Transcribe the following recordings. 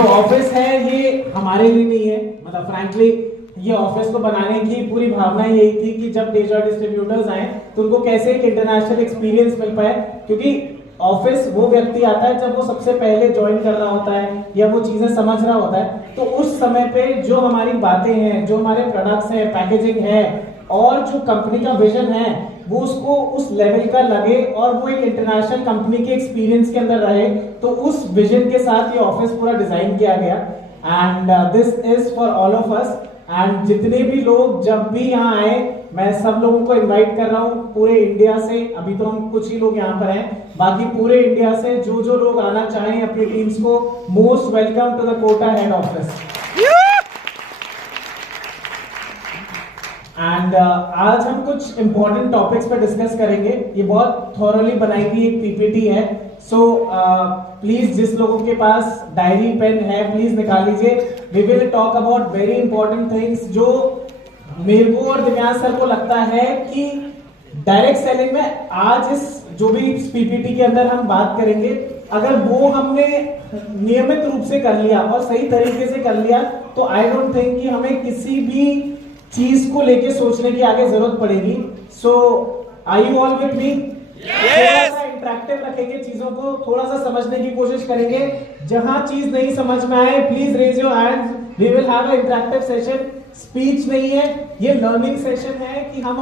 Office है ये हमारे लिए नहीं है, मतलब फ्रैंकली ये ऑफिस को बनाने की पूरी भावना यही थी कि जब डेजर्ट डिस्ट्रीब्यूटर्स आए तो उनको कैसे एक इंटरनेशनल एक्सपीरियंस मिल पाए, क्योंकि ऑफिस वो व्यक्ति आता है जब वो सबसे पहले ज्वाइन कर रहा होता है या वो चीजें समझ रहा होता है, तो उस समय पे जो हमारी बातें हैं, जो हमारे प्रोडक्ट्स हैं, पैकेजिंग है और जो कंपनी का विजन है वो उसको उस लेवल का लगे और वो एक इंटरनेशनल कंपनी के एक्सपीरियंस के अंदर रहे। तो उस विजन के साथ ये ऑफिस पूरा डिजाइन किया गया and this is for all of us. And जितने भी लोग जब भी यहाँ आए, मैं सब लोगों को इनवाइट कर रहा हूँ पूरे इंडिया से। अभी तो हम कुछ ही लोग यहाँ पर हैं, बाकी पूरे इंडिया से जो जो लोग आना चाहें अपनी टीम्स को, most welcome to the Kota head office. And आज हम कुछ इंपॉर्टेंट टॉपिक्स पर डिस्कस करेंगे। ये बहुत थॉरली बनाई गई एक पीपीटी है, सो प्लीज जिस लोगों के पास डायरी पेन है प्लीज निकाल लीजिए। We will talk about very important things जो मेरे को और दिव्यांश सर को लगता है कि डायरेक्ट सेलिंग में आज इस जो भी पीपीटी के अंदर हम बात करेंगे, अगर वो हमने नियमित रूप से कर लिया और सही तरीके से कर लिया तो आई डोंट थिंक कि हमें किसी भी चीज को लेके सोचने की आगे जरूरत पड़ेगी। So are you all with me? Interactive रखेंगे, चीजों को थोड़ा सा समझने की कोशिश करेंगे। जहां चीज नहीं समझ में आए please raise your hands, we will have a interactive session. Speech नहीं है, ये लर्निंग सेशन है कि हम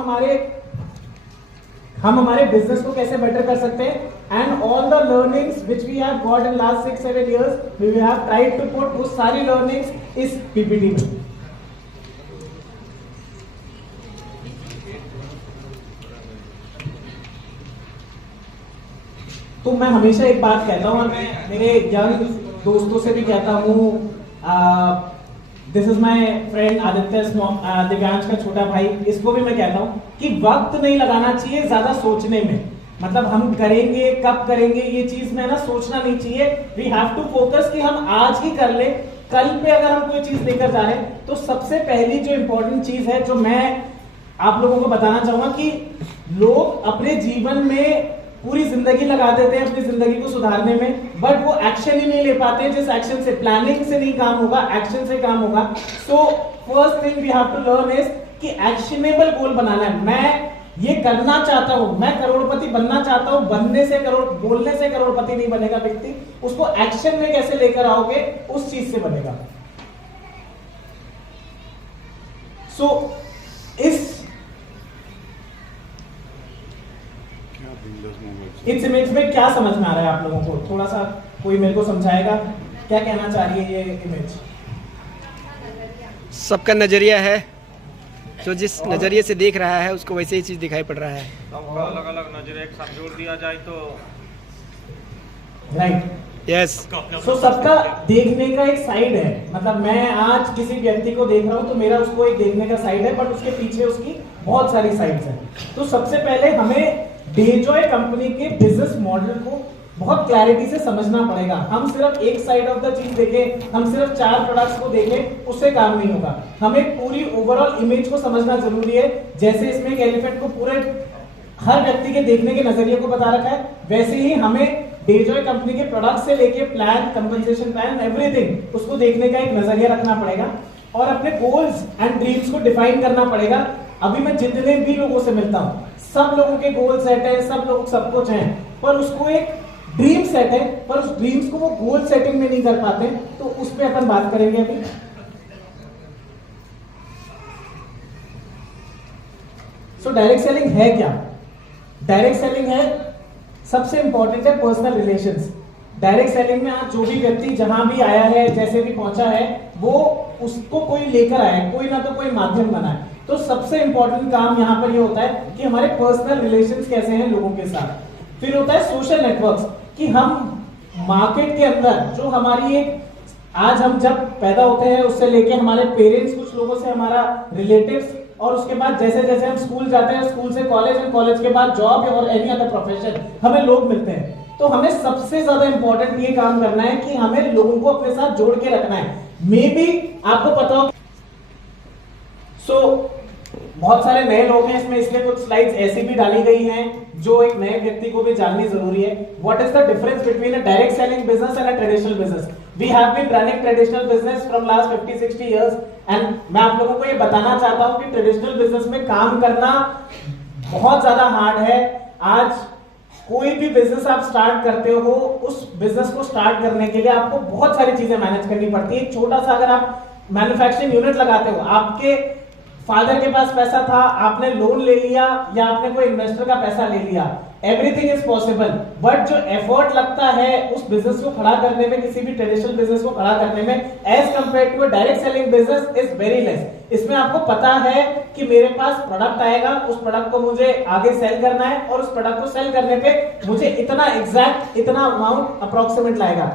हमारे बिजनेस को कैसे बेटर कर सकते हैं। And all the learnings which we have got in last 6-7 years we have tried to put वो सारी लर्निंग्स इस पीपीटी में। तो मैं हमेशा एक बात कहता हूँ और मैं मेरे यंग दोस्तों से भी कहता हूँ, this is my friend Aditya, Divyansh का छोटा भाई, इसको भी मैं कहता हूँ कि वक्त नहीं लगाना चाहिए ज्यादा सोचने में। मतलब हम करेंगे कब करेंगे ये चीज में ना सोचना नहीं चाहिए। वी हैव टू फोकस कि हम आज ही कर ले, कल पे अगर हम कोई चीज लेकर जा रहे हैं तो सबसे पहली जो इंपॉर्टेंट चीज है जो मैं आप लोगों को बताना चाहूंगा कि लोग अपने जीवन में पूरी जिंदगी लगा देते हैं अपनी जिंदगी को सुधारने में, बट वो एक्शन ही नहीं ले पाते। जिस एक्शन से, प्लानिंग से नहीं काम होगा, एक्शन से काम होगा। So first thing we have to learn is कि एक्शनेबल गोल बनाना है। मैं ये करना चाहता हूं, मैं करोड़पति बनना चाहता हूं, बोलने से करोड़पति नहीं बनेगा व्यक्ति, उसको एक्शन में कैसे लेकर आओगे उस चीज से बनेगा। सो इस इमेज में क्या समझ में आ रहा है आप लोगों को? थोड़ा सा कोई मेरे को समझाएगा क्या कहना चाह रही है ये इमेज? सबका नजरिया है, जो जिस नजरिए से देख रहा है उसको वैसे ही चीज दिखाई पड़ रहा है। सबका अलग अलग नजरिया एक साथ जोड़ दिया जाए तो राइट, यस। सो सबका देखने का एक साइड है। मतलब मैं आज किसी व्यक्ति को देख रहा हूं तो मेरा उसको एक देखने का साइड है, बट उसके पीछे उसकी बहुत सारी साइड्स हैं। तो सबसे पहले हमें डेजॉय कंपनी के बिजनेस मॉडल को बहुत क्लैरिटी से समझना पड़ेगा। हम सिर्फ एक साइड ऑफ द चीज देखें, हम सिर्फ 4 प्रोडक्ट्स को देखें, उससे काम नहीं होगा। हमें पूरी ओवरऑल इमेज को समझना जरूरी है। जैसे इसमें एक एलिफेंट को पूरे हर व्यक्ति के देखने के नजरिए को बता रखा है, वैसे ही हमें डेजॉय कंपनी के प्रोडक्ट से लेके प्लान, कंपनसेशन प्लान, एवरीथिंग उसको देखने का एक नजरिया रखना पड़ेगा और अपने गोल्स एंड ड्रीम्स को डिफाइन करना पड़ेगा। अभी मैं जितने भी लोगों से मिलता हूं, सब लोगों के गोल सेट है, सब लोग सब कुछ हैं, पर उसको एक ड्रीम सेट है, पर उस ड्रीम्स को वो गोल सेटिंग में नहीं कर पाते। तो उस पर अपन बात करेंगे अभी। सो डायरेक्ट सेलिंग है क्या? डायरेक्ट सेलिंग है, सबसे इंपॉर्टेंट है पर्सनल रिलेशंस। डायरेक्ट सेलिंग में आज जो भी व्यक्ति जहां भी आया है, जैसे भी पहुंचा है, वो उसको कोई लेकर आया है, कोई ना तो कोई माध्यम बना है। तो सबसे इंपॉर्टेंट काम यहाँ पर ये होता है कि हमारे पर्सनल रिलेशंस कैसे हैं लोगों के साथ। फिर होता है सोशल नेटवर्क्स, कि हम मार्केट के अंदर जो हमारी एक, आज हम जब पैदा होते हैं उससे लेके हमारे पेरेंट्स, कुछ लोगों से हमारा रिलेटिव्स, और उसके बाद जैसे जैसे हम स्कूल जाते हैं, स्कूल से कॉलेज, और कॉलेज के बाद जॉब और एनी अदर प्रोफेशन, हमें लोग मिलते हैं। तो हमें सबसे ज्यादा इंपॉर्टेंट ये काम करना है कि हमें लोगों को अपने साथ जोड़ के रखना है। मे बी आपको पता हो, सो बहुत सारे नए लोग हैं इसमें, इसलिए कुछ स्लाइड्स ऐसी भी डाली गई हैं जो एक नए व्यक्ति को भी जाननी जरूरी है। What is the difference between a direct selling business and a traditional business? We have been running traditional business from last 50-60 years and मैं आप लोगों को ये बताना चाहता हूं कि ट्रेडिशनल बिजनेस में काम करना बहुत ज्यादा हार्ड है। आज कोई भी बिजनेस आप स्टार्ट करते हो, उस बिजनेस को स्टार्ट करने के लिए आपको बहुत सारी चीजें मैनेज करनी पड़ती है। एक छोटा सा अगर आप मैन्युफैक्चरिंग यूनिट लगाते हो, आपके फादर के पास पैसा था, आपने लोन ले लिया या आपने कोई इन्वेस्टर का पैसा ले लिया, एवरीथिंग इज पॉसिबल, बट जो एफर्ट लगता है उस बिजनेस को खड़ा करने में, किसी भी ट्रेडिशनल बिजनेस को खड़ा करने में, as compare to direct selling business is very less. इसमें आपको पता है कि मेरे पास प्रोडक्ट आएगा, उस प्रोडक्ट को मुझे आगे सेल करना है और उस प्रोडक्ट को सेल करने पे मुझे इतना एग्जैक्ट, इतना अमाउंट अप्रोक्सीमेट लाएगा।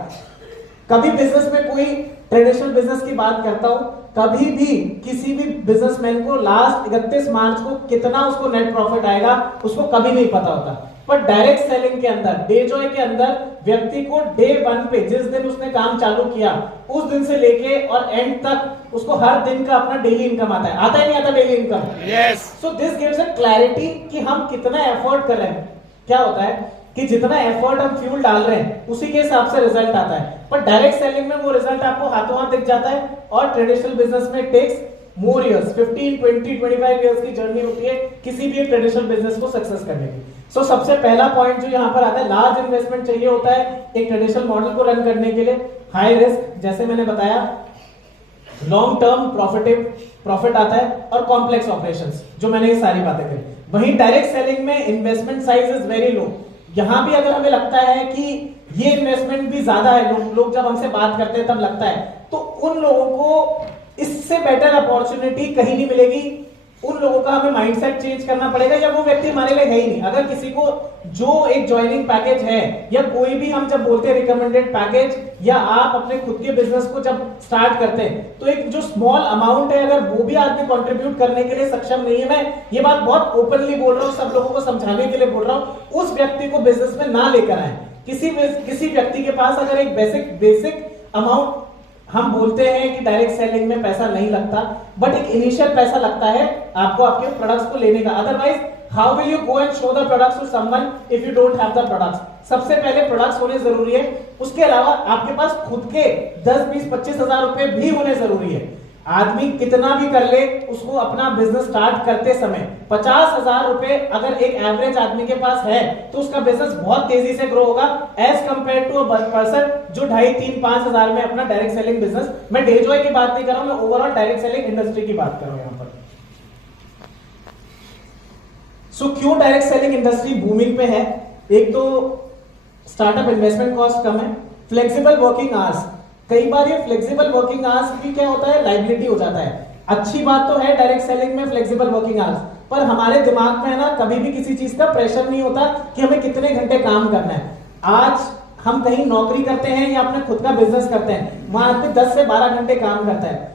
कभी बिजनेस में कोई ट्रेडिशनल बिजनेस की बात करता हूं, कभी भी किसी भी बिजनेसमैन को लास्ट 31 मार्च को कितना उसको नेट प्रॉफिट आएगा उसको कभी नहीं पता होता। पर डायरेक्ट सेलिंग के अंदर, डेजॉय के अंदर व्यक्ति को डे 1 पे, जिस दिन उसने काम चालू किया उस दिन से लेके और एंड तक उसको हर दिन का अपना डेली इनकम आता है नहीं आता daily income? Yes. So this gives a clarity कि हम कितना एफर्ट कर रहे हैं। क्या होता है कि जितना एफर्ट हम फ्यूल डाल रहे हैं उसी के हिसाब से रिजल्ट आता है, पर डायरेक्ट सेलिंग में वो रिजल्ट आपको हाथों हाथ दिख जाता है। और ट्रेडिशनल बिजनेस में टेक्स मोर इयर्स, 15, 20, 25 इयर्स की जर्नी होती है किसी भी एक ट्रेडिशनल बिजनेस को सक्सेस करने की। सो सबसे पहला पॉइंट जो यहाँ पर आता है, लार्ज इन्वेस्टमेंट चाहिए होता है एक ट्रेडिशनल मॉडल को रन करने के लिए। हाई रिस्क, जैसे मैंने बताया, लॉन्ग टर्म प्रॉफिट आता है, और कॉम्प्लेक्स ऑपरेशंस, जो मैंने ये सारी बातें करी। वहीं डायरेक्ट सेलिंग में investment size is very low. यहां भी अगर हमें लगता है कि ये इन्वेस्टमेंट भी ज्यादा है, लोग जब हमसे बात करते हैं तब लगता है, तो उन लोगों को इससे बेटर अपॉर्चुनिटी कहीं नहीं मिलेगी। उन लोगों का हमें माइंडसेट चेंज करना पड़ेगा, या वो व्यक्ति हमारे लिए है ही नहीं। अगर किसी को जो एक ज्वाइनिंग पैकेज है, या कोई भी हम जब बोलते हैं रिकमेंडेड पैकेज, या आप अपने खुद के बिजनेस को जब स्टार्ट करते हैं, तो एक जो स्मॉल अमाउंट है, अगर वो भी आदमी कंट्रीब्यूट करने के लिए सक्षम नहीं है, मैं ये बात बहुत ओपनली बोल रहा हूँ, सब लोगों को समझाने के लिए बोल रहा हूँ, उस व्यक्ति को बिजनेस में ना लेकर आए। किसी व्यक्ति के पास अगर एक बेसिक अमाउंट, हम बोलते हैं कि डायरेक्ट सेलिंग में पैसा नहीं लगता, बट एक इनिशियल पैसा लगता है आपको आपके प्रोडक्ट्स को लेने का। Otherwise how will you go and show the products to someone if you don't have the products? सबसे पहले प्रोडक्ट्स होने जरूरी है, उसके अलावा आपके पास खुद के 10, 20, 25 हजार रुपए भी होने जरूरी है। आदमी कितना भी कर ले, उसको अपना बिजनेस स्टार्ट करते समय 50,000 रुपए अगर एक एवरेज आदमी के पास है, तो उसका बिजनेस बहुत तेजी से ग्रो होगा as compare to a person जो 2,500, 3,000, 5,000 में अपना डायरेक्ट सेलिंग बिजनेस, मैं डेजॉय की बात नहीं कर रहा हूं, मैं ओवरऑल डायरेक्ट सेलिंग इंडस्ट्री की बात कर रहा हूं यहां पर। सो क्यों डायरेक्ट सेलिंग इंडस्ट्री बूमिंग पे है? एक तो स्टार्टअप इन्वेस्टमेंट कॉस्ट कम है, फ्लेक्सिबल वर्किंग आवर्स। कई बार ये फ्लेक्सिबल वर्किंग आवर्स भी क्या होता है, लाइबिलिटी हो जाता है। अच्छी बात तो है डायरेक्ट सेलिंग में फ्लेक्सिबल वर्किंग आवर्स, पर हमारे दिमाग में है ना, कभी भी किसी चीज का प्रेशर नहीं होता कि हमें कितने घंटे काम करना है। आज हम कहीं नौकरी करते हैं या अपने खुद का बिजनेस करते हैं, वहां आदमी 10 से 12 घंटे काम करता है।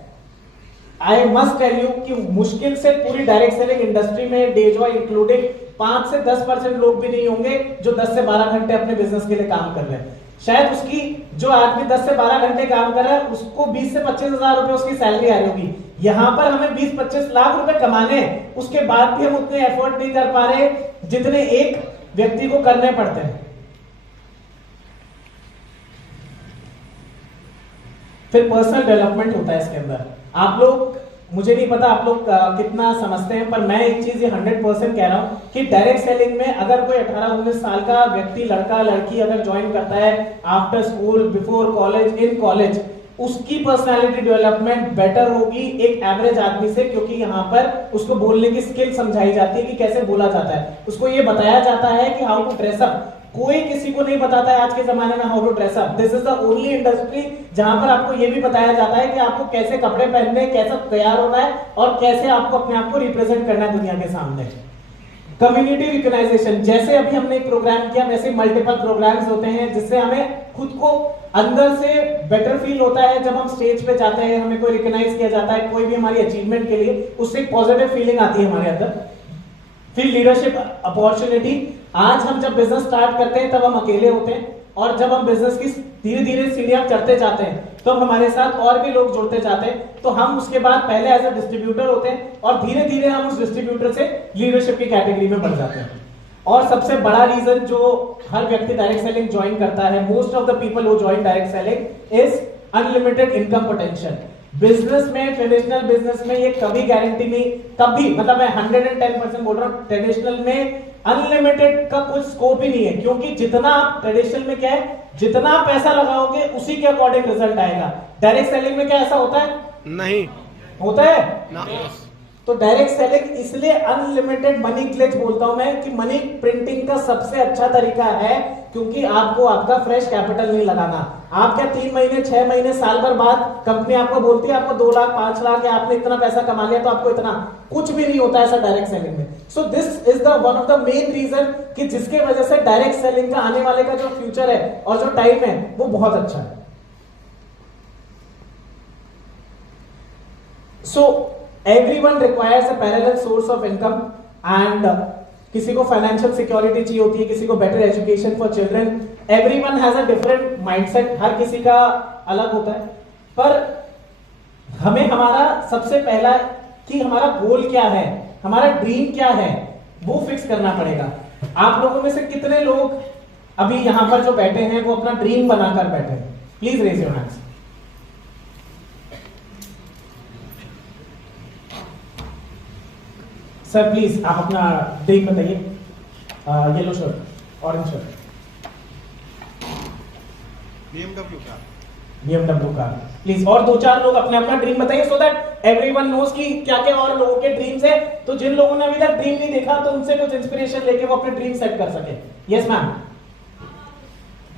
आई मस्ट टेल यू कि मुश्किल से पूरी डायरेक्ट सेलिंग इंडस्ट्री में डेजॉय इंक्लूडिंग 5 से 10% लोग भी नहीं होंगे जो 10 से 12 घंटे अपने बिजनेस के लिए काम कर रहे हैं। शायद उसकी, जो आदमी 10 से 12 घंटे काम कर रहा है, उसको 20 से 25 हजार रुपए उसकी सैलरी आ रही होगी। यहां पर हमें 20-25 लाख रुपए कमाने हैं, उसके बाद भी हम उतने एफर्ट नहीं कर पा रहे जितने एक व्यक्ति को करने पड़ते हैं। फिर पर्सनल डेवलपमेंट होता है इसके अंदर। आप लोग, मुझे नहीं पता आप लोग कितना समझते हैं, पर मैं एक चीज ये 100% कह रहा हूं कि डायरेक्ट सेलिंग में अगर कोई 18-19 साल का व्यक्ति, लड़का लड़की अगर ज्वाइन करता है after school, before college, in college, उसकी पर्सनालिटी डेवलपमेंट बेटर होगी एक एवरेज आदमी से, क्योंकि यहाँ पर उसको बोलने की स्किल समझाई जाती है कि कैसे बोला जाता है, उसको ये बताया जाता है कि हाउ टू ड्रेस अप। कोई किसी को नहीं बताता है आज के जमाने में how to dress up. This is the only industry जहां पर आपको ये भी बताया जाता है कि आपको कैसे कपड़े पहनने, कैसा तैयार होना है और कैसे आपको अपने आप को रिप्रेजेंट करना है दुनिया के सामने। कम्युनिटी रिकॉग्नाइजेशन, जैसे अभी हमने एक प्रोग्राम किया, वैसे मल्टीपल प्रोग्राम्स होते हैं जिससे हमें खुद को अंदर से बेटर फील होता है। जब हम स्टेज पे जाते हैं, हमें कोई रिकॉग्नाइज किया जाता है कोई भी हमारी अचीवमेंट के लिए, उससे एक पॉजिटिव फीलिंग आती है हमारे अंदर। फिर लीडरशिप अपॉर्चुनिटी, आज हम जब बिजनेस स्टार्ट करते हैं तब हम अकेले होते हैं, और जब हम बिजनेस की धीरे धीरे सीढ़ियां चढ़ते जाते हैं तो हमारे साथ और भी लोग जुड़ते जाते हैं, तो हम उसके बाद पहले एज अ डिस्ट्रीब्यूटर होते हैं और धीरे धीरे हम उस डिस्ट्रीब्यूटर से लीडरशिप की कैटेगरी में बढ़ जाते हैं। और सबसे बड़ा रीजन जो हर व्यक्ति डायरेक्ट सेलिंग ज्वाइन करता है, most of the people who join direct selling is unlimited income potential. Business में, ट्रेडिशनल बिजनेस में ये कभी गारंटी नहीं, कभी, मतलब मैं 110% बोल रहा हूं, ट्रेडिशनल में अनलिमिटेड का कुछ स्कोप ही नहीं है, क्योंकि जितना आप ट्रेडिशनल में क्या है, जितना आप पैसा लगाओगे उसी के अकॉर्डिंग रिजल्ट आएगा। डायरेक्ट सेलिंग में क्या ऐसा होता है? नहीं होता है ना। तो डायरेक्ट सेलिंग इसलिए अनलिमिटेड मनी ग्लिच बोलता हूं मैं, कि मनी प्रिंटिंग का सबसे अच्छा तरीका है, क्योंकि आपको आपका फ्रेश कैपिटल नहीं लगाना। आप क्या 3 महीने, 6 महीने, साल भर बाद कंपनी आपको बोलती है आपको 2 लाख, 5 लाख, या आपने इतना पैसा कमा लिया तो आपको इतना, कुछ भी नहीं होता ऐसा डायरेक्ट सेलिंग में। So this is the one of the main reason कि जिसके वजह से डायरेक्ट सेलिंग का आने वाले का जो फ्यूचर है और जो टाइम है वो बहुत अच्छा है। सो everyone requires a parallel source of income and किसी को फाइनेंशियल सिक्योरिटी चाहिए होती है, किसी को better education for children. Everyone has a different mindset, हर किसी का अलग होता है, पर हमें हमारा सबसे पहला कि हमारा गोल क्या है, हमारा ड्रीम क्या है, वो फिक्स करना पड़ेगा। आप लोगों में से कितने लोग अभी यहां पर जो बैठे हैं वो अपना ड्रीम बनाकर बैठे हैं? Please raise your hands. Sir please आप अपना ड्रीम बताइए। Yellow shirt, orange shirt, BMW car, please. और 2-4 लोग अपने अपना ड्रीम बताइए, सो दैट एवरीवन नोस कि क्या क्या और लोगों के ड्रीम्स है। तो जिन लोगों ने अभी तक ड्रीम नहीं देखा तो उनसे कुछ इंस्पिरेशन लेके वो अपने ड्रीम सेट कर सके। Yes ma'am.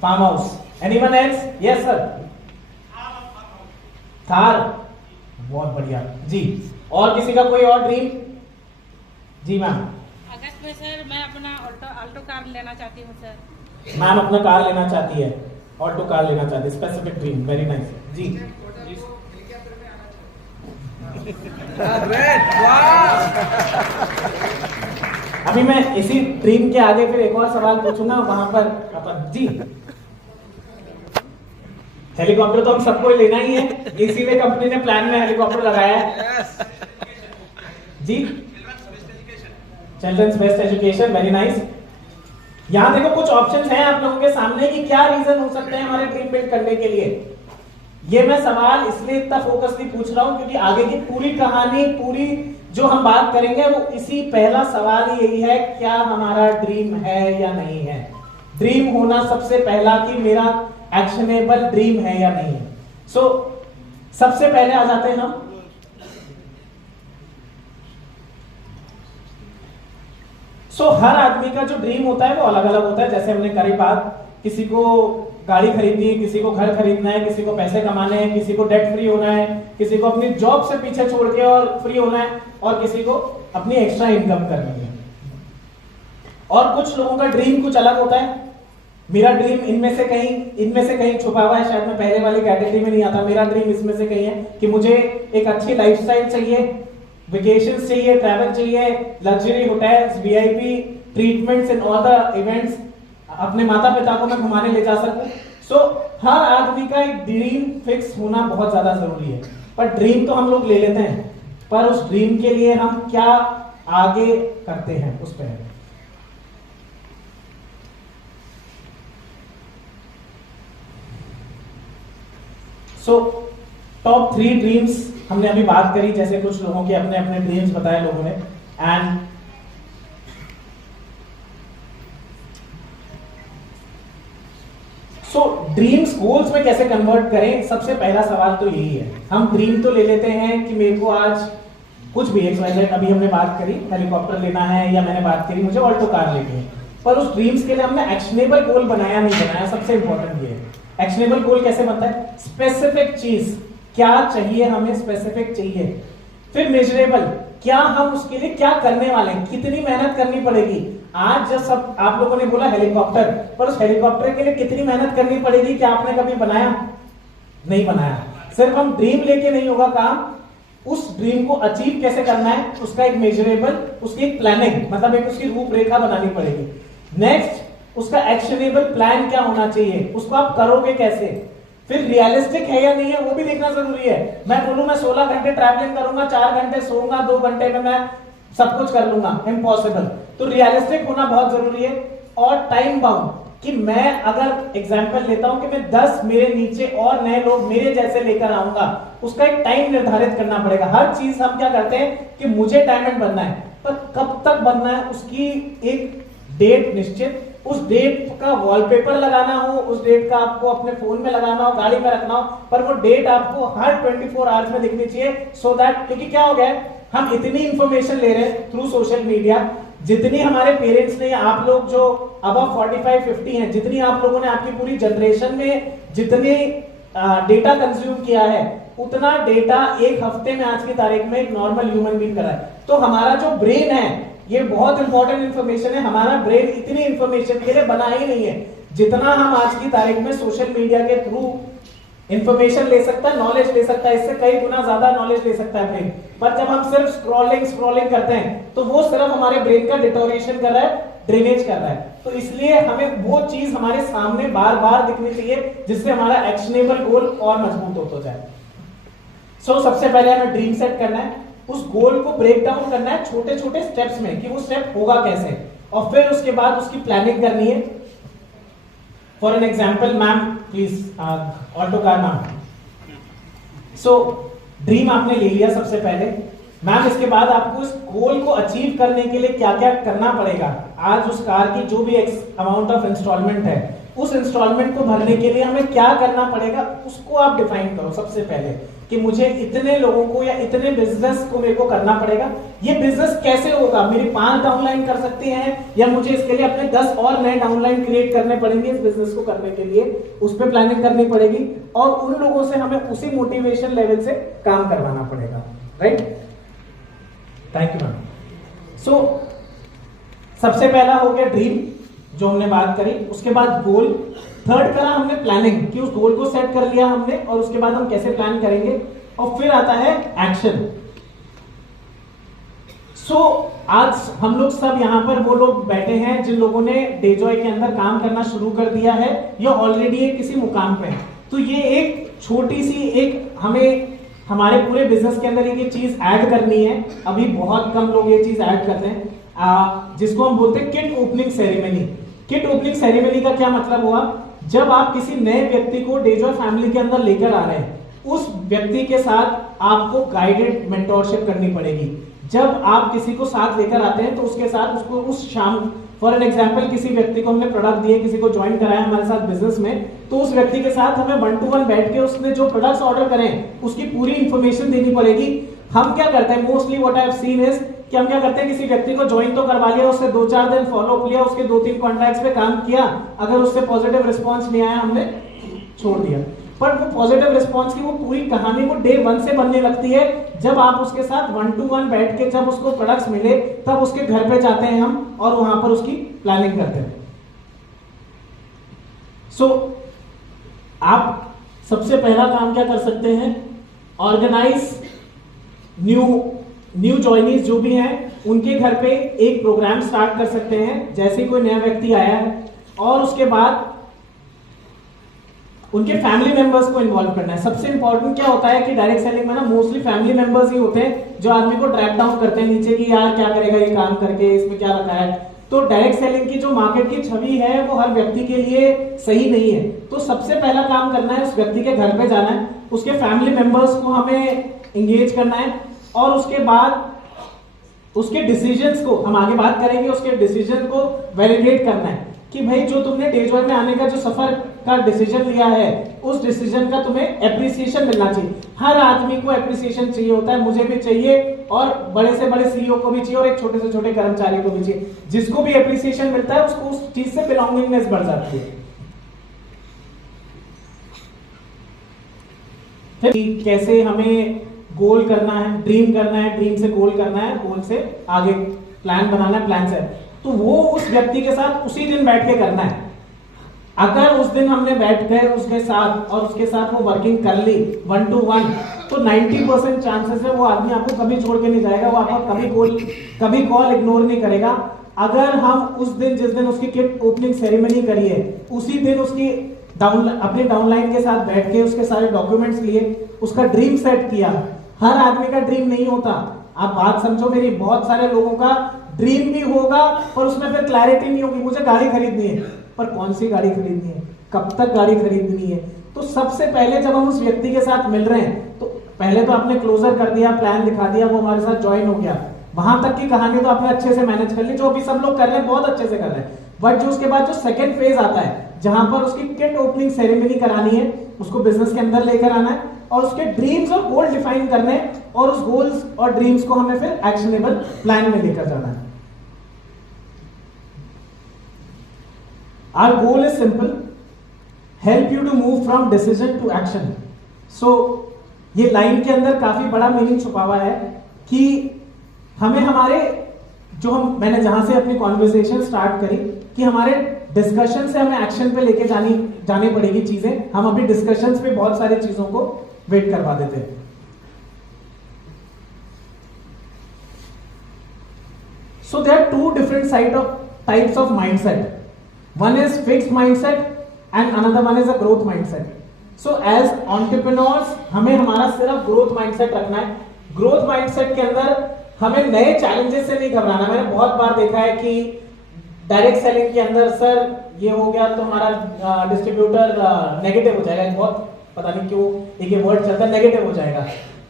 Farm house. Anyone else? Yes sir. Thar, बहुत बढ़िया जी। और किसी का कोई और ड्रीम? जी मैम। अगस्त में सर मैं अपना ऑल्टो कार लेना चाहती हूँ सर। मैम अपना कार लेना चाहती है, ऑल्टो कार लेना चाहती है, स्पेसिफिक ड्रीम, वेरी नाइस जी। अभी मैं इसी ड्रीम के आगे फिर एक और सवाल पूछूंगा, वहां पर अपन जी। हेलीकॉप्टर तो हम सबको लेना ही है, इसीलिए कंपनी ने प्लान में हेलीकॉप्टर लगाया है जी। Childrens best education, very nice. यहां देखो कुछ ऑप्शंस हैं आप लोगों के सामने कि क्या रीजन हो सकते हैं हमारे ड्रीम बिल्ड करने के लिए। ये मैं सवाल इसलिए इतना फोकसली पूछ रहा हूं क्योंकि आगे की पूरी कहानी, पूरी जो हम बात करेंगे वो इसी पहला सवाल ही यही है, क्या हमारा ड्रीम है या नहीं है। ड्रीम होना सबसे पहला कि मेरा एक्शनेबल ड्रीम है या नहीं है। सो सबसे पहले आ जाते हैं हम हर आदमी का जो ड्रीम होता है वो अलग अलग होता है। जैसे हमने करी बात, किसी को गाड़ी खरीदनी है, किसी को घर खरीदना है, किसी को पैसे कमाने हैं, किसी को डेट फ्री होना है, किसी को अपनी जॉब से पीछे छोड़ के और फ्री होना है, और किसी को अपनी एक्स्ट्रा इनकम करनी है। और कुछ लोगों का ड्रीम कुछ अलग होता है। मेरा ड्रीम इनमें से कहीं छुपा हुआ है, शायद मैं पहले वाली कैटेगरी में नहीं आता। मेरा ड्रीम इसमें से कहीं है कि मुझे एक अच्छी लाइफस्टाइल चाहिए, वेकेशंस चाहिए, ट्रैवल चाहिए, luxury hotels, VIP treatments in all the events, अपने माता पिता को मैं घुमाने ले जा सकूं। सो हर आदमी का एक ड्रीम फिक्स होना बहुत ज्यादा जरूरी है। पर ड्रीम तो हम लोग ले लेते हैं, पर उस ड्रीम के लिए हम क्या आगे करते हैं उस पर है। सो टॉप 3 ड्रीम्स हमने अभी बात करी, जैसे कुछ लोगों के अपने अपने ड्रीम्स बताए लोगों ने। एंड सो ड्रीम्स गोल्स में कैसे कन्वर्ट करें, सबसे पहला सवाल तो यही है। हम ड्रीम तो ले लेते हैं कि मेरे को आज कुछ भी XYZ, अभी हमने बात करी हेलीकॉप्टर लेना है, या मैंने बात करी मुझे ऑल्टो कार लेनी है, पर उस ड्रीम्स के लिए हमने एक्शनेबल गोल बनाया नहीं बनाया। सबसे इंपॉर्टेंट ये है। एक्शनेबल गोल कैसे बनता है? स्पेसिफिक चीज क्या चाहिए हमें, स्पेसिफिक चाहिए। फिर मेजरेबल, क्या हम उसके लिए क्या करने वाले हैं, कितनी मेहनत करनी पड़ेगी। आज जब सब आप लोगों ने बोला हेलीकॉप्टर, पर उस हेलीकॉप्टर के लिए कितनी मेहनत करनी पड़ेगी, क्या आपने कभी बनाया? नहीं बनाया। सिर्फ हम ड्रीम लेके नहीं होगा काम, उस ड्रीम को अचीव कैसे करना है उसका एक मेजरेबल, उसकी एक प्लानिंग, मतलब एक उसकी रूपरेखा बनानी पड़ेगी। नेक्स्ट, उसका एक्शनेबल प्लान क्या होना चाहिए, उसको आप करोगे कैसे। फिर रियलिस्टिक है या नहीं है वो भी देखना जरूरी है। मैं बोलूं मैं 16 घंटे ट्रैवलिंग करूंगा, 4 घंटे सोऊंगा, 2 घंटे में मैं सब कुछ कर लूंगा, इम्पॉसिबल। तो रियलिस्टिक होना बहुत जरूरी है। और टाइम बाउंड, कि मैं अगर एग्जाम्पल लेता हूं कि मैं 10 मेरे नीचे और नए लोग मेरे जैसे लेकर आऊंगा, उसका एक टाइम निर्धारित करना पड़ेगा। हर चीज हम क्या करते हैं कि मुझे डायमंड बनना है, पर कब तक बनना है उसकी एक डेट निश्चित, उस डेट का वॉलपेपर लगाना हो, उस डेट का आपको अपने फोन में लगाना हो, गाड़ी में रखना हो, पर वो डेट आपको हर 24 आवर्स में दिखनी चाहिए, सो दैट, क्योंकि क्या हो गया है, हम इतनी इंफॉर्मेशन ले रहे हैं थ्रू सोशल मीडिया, जितनी हमारे पेरेंट्स ने, आप लोग जो अबव 45-50 हैं, जितनी आप लोगों ने आपकी पूरी जनरेशन में जितने डेटा कंज्यूम किया है, उतना डेटा एक हफ्ते में आज की तारीख में एक नॉर्मल ह्यूमन बीइंग कर रहा है। तो हमारा जो ब्रेन है, ये बहुत इंपॉर्टेंट इंफॉर्मेशन है, हमारा ब्रेन इतनी इंफॉर्मेशन के लिए बना ही नहीं है जितना हम आज की तारीख में सोशल मीडिया के थ्रू इंफॉर्मेशन ले सकता है, नॉलेज ले सकता है, इससे कई गुना ज्यादा नॉलेज ले सकता है ब्रेन। पर जब हम सिर्फ स्क्रॉलिंग करते हैं तो वो सिर्फ हमारे ब्रेन का डिटोरेशन कर रहा है, ड्रेनेज कर रहा है। तो इसलिए हमें वो चीज हमारे सामने बार बार दिखनी चाहिए जिससे हमारा एक्शनेबल गोल और मजबूत होता जाए। सो सबसे पहले हमें ड्रीम सेट करना है, उस गोल को ब्रेक डाउन करना है छोटे छोटे स्टेप्स में कि वो स्टेप होगा कैसे, और फिर उसके बाद उसकी प्लानिंग करनी है। For an example, ma'am please Alto car ma'am. So dream आपने ले लिया सबसे पहले, मैम इसके बाद आपको इस गोल को अचीव करने के लिए क्या क्या करना पड़ेगा। आज उस कार की जो भी अमाउंट ऑफ इंस्टॉलमेंट है, उस इंस्टॉलमेंट को भरने के लिए हमें क्या करना पड़ेगा, उसको आप डिफाइन करो सबसे पहले कि मुझे इतने लोगों को या इतने बिजनेस को मेरे को करना पड़ेगा। ये बिजनेस कैसे होगा, मेरी 5 डाउनलाइन कर सकते हैं या मुझे इसके लिए अपने 10 और नए डाउनलाइन क्रिएट करने पड़ेंगे इस बिजनेस को करने के लिए, उस पर प्लानिंग करनी पड़ेगी और उन लोगों से हमें उसी मोटिवेशन लेवल से काम करवाना पड़ेगा। Right, thank you ma'am. So सबसे पहला हो गया ड्रीम जो हमने बात करी, उसके बाद गोल, थर्ड करा हमने प्लानिंग कि उस गोल को सेट कर लिया हमने और उसके बाद हम कैसे प्लान करेंगे, और फिर आता है एक्शन। सो आज हम लोग सब यहाँ पर वो लोग बैठे हैं जिन लोगों ने डेजॉय के अंदर काम करना शुरू कर दिया है या ऑलरेडी किसी मुकाम पे है। तो ये एक छोटी सी एक हमें हमारे पूरे बिजनेस के अंदर ये चीज ऐड करनी है। अभी बहुत कम लोग ये चीज ऐड करते हैं, जिसको हम बोलते हैं kit opening ceremony. Kit opening ceremony का क्या मतलब हुआ, जब आप किसी नए व्यक्ति को डेजॉय फैमिली के अंदर लेकर आ रहे हैं, उस व्यक्ति के साथ आपको गाइडेड मेंटोरशिप करनी पड़ेगी। जब आप किसी को साथ लेकर आते हैं तो उसके साथ उसको उस शाम, फॉर एन एग्जांपल किसी व्यक्ति को हमने प्रोडक्ट दिए, किसी को ज्वाइन कराया हमारे साथ बिजनेस में, तो उस व्यक्ति के साथ हमें 1 to 1 बैठ के उसने जो प्रोडक्ट्स ऑर्डर करें उसकी पूरी इंफॉर्मेशन देनी पड़ेगी। हम क्या करते हैं, mostly what I have seen is कि हम क्या करते हैं, किसी व्यक्ति को ज्वाइन तो करवा लिया, उससे 2-4 दिन फॉलोअप लिया, उसके 2-3 कॉन्ट्रैक्ट्स पे काम किया, अगर उससे पॉजिटिव रिस्पॉन्स नहीं आया हमने छोड़ दिया। पर वो पॉजिटिव रिस्पॉन्स की वो पूरी कहानी वो डे 1 से बनने लगती है जब आप उसके साथ 1 to 1 बैठ के, जब उसको प्रोडक्ट्स मिले तब उसके घर पे जाते हैं हम और वहां पर उसकी प्लानिंग करते हैं। सो आप सबसे पहला काम क्या कर सकते हैं, ऑर्गेनाइज न्यू ज्वाइनीज जो भी हैं उनके घर पे एक प्रोग्राम स्टार्ट कर सकते हैं जैसे कोई नया व्यक्ति आया है, और उसके बाद उनके फैमिली मेंबर्स को इन्वॉल्व करना है। सबसे इंपॉर्टेंट क्या होता है कि डायरेक्ट सेलिंग में ना मोस्टली फैमिली मेंबर्स ही होते हैं जो आदमी को ड्रैग डाउन करते हैं नीचे कि यार क्या करेगा ये काम करके, इसमें क्या रखा है। तो डायरेक्ट सेलिंग की जो मार्केट की छवि है वो हर व्यक्ति के लिए सही नहीं है। तो सबसे पहला काम करना है, उस व्यक्ति के घर पे जाना है, उसके फैमिली मेंबर्स को हमें इंगेज करना है, और उसके बाद उसके डिसीजंस को हम आगे बात करेंगे, उसके डिसीजन को वैलिडेट करना है कि भाई जो तुमने डेजॉय में आने का जो सफर का डिसीजन लिया है उस डिसीजन का तुम्हें एप्रिसिएशन मिलना चाहिए। हर आदमी को एप्रिसिएशन चाहिए होता है, मुझे भी चाहिए और बड़े से बड़े सीईओ को भी चाहिए और एक छोटे से छोटे कर्मचारी को भी चाहिए। जिसको भी एप्रिसिएशन मिलता है उसको उस चीज से बिलोंगिंगनेस बढ़ जाती है। फिर कैसे हमें गोल करना है, ड्रीम करना है, ड्रीम से गोल करना है, गोल से आगे प्लान बनाना है, प्लान से, तो वो उस व्यक्ति के साथ उसी दिन बैठ के करना है। अगर उस दिन हमने बैठ गए उसके साथ और उसके साथ वो वर्किंग कर ली 1 to 1, तो 90% चांसेस है वो आदमी आपको कभी छोड़ के नहीं जाएगा, वो आपका कभी कॉल इग्नोर नहीं करेगा। अगर हम उस दिन जिस दिन उसकी किट ओपनिंग सेरेमनी करी है उसी दिन उसकी अपने डाउनलाइन के साथ बैठ के उसके सारे डॉक्यूमेंट्स लिए, उसका ड्रीम सेट किया। हर आदमी का ड्रीम नहीं होता, आप बात समझो मेरी, बहुत सारे लोगों का ड्रीम भी होगा पर उसमें फिर क्लैरिटी नहीं होगी, मुझे गाड़ी खरीदनी है, पर कौन सी गाड़ी खरीदनी है, कब तक गाड़ी खरीदनी है। तो सबसे पहले जब हम उस व्यक्ति के साथ मिल रहे हैं तो पहले तो आपने क्लोजर कर दिया, प्लान दिखा दिया, वो हमारे साथ ज्वाइन हो गया, वहां तक की कहानी तो आपने अच्छे से मैनेज कर ली, जो अभी सब लोग कर रहे हैं बहुत अच्छे से कर रहे हैं। बट जो उसके बाद जो सेकंड फेज आता है जहां पर उसकी किट ओपनिंग सेरेमनी करानी है, उसको बिजनेस के अंदर लेकर आना है और उसके ड्रीम्स और गोल डिफाइन करने हैं और उस गोल्स और ड्रीम्स को हमें फिर एक्शनेबल प्लान में लेकर जाना है। Our goal is simple, help you to move from decision to action. So ये लाइन के अंदर काफी बड़ा मीनिंग छुपा हुआ है कि हमें हमारे जो मैंने जहां से अपनी कॉन्वर्सेशन स्टार्ट करी कि हमारे डिस्कशन से हमें एक्शन पे लेके जानी पड़ेगी चीजें। हम अभी डिस्कशंस पे बहुत सारी चीजों को वेट करवा देते हैं। So there are two different types of mindset. One is fixed mindset and another one is a growth mindset. So as entrepreneurs हमें हमारा सिर्फ growth mindset रखना है। Growth mindset के अंदर हमें नए challenges से नहीं घबराना। मैंने बहुत बार देखा है कि डायरेक्ट सेलिंग के अंदर सर ये हो गया तो हमारा डिस्ट्रीब्यूटर नेगेटिव हो जाएगा, बहुत पता नहीं क्यों एक ये वर्ड चलता है नेगेटिव हो जाएगा।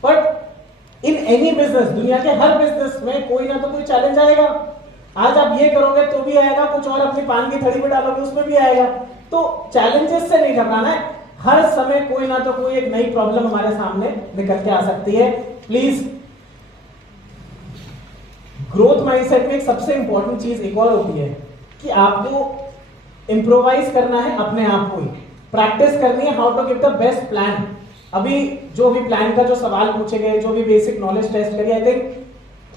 बट इन एनी बिजनेस, दुनिया के हर बिजनेस में कोई ना तो कोई चैलेंज आएगा। आज आप ये करोगे तो भी आएगा, कुछ और अपनी पान की थड़ी में डालोगे उसमें भी आएगा। तो चैलेंजेस से नहीं घबराना है, हर समय कोई ना तो कोई एक नई प्रॉब्लम हमारे सामने निकल के आ सकती है। प्लीज ग्रोथ माइंडसेट में एक सबसे इंपॉर्टेंट चीज एक और होती है कि आपको इंप्रोवाइज करना है, अपने आप को ही प्रैक्टिस करनी है how to give the best plan. अभी जो भी प्लान का जो सवाल पूछे गए, जो भी बेसिक नॉलेज टेस्ट करिए, आई थिंक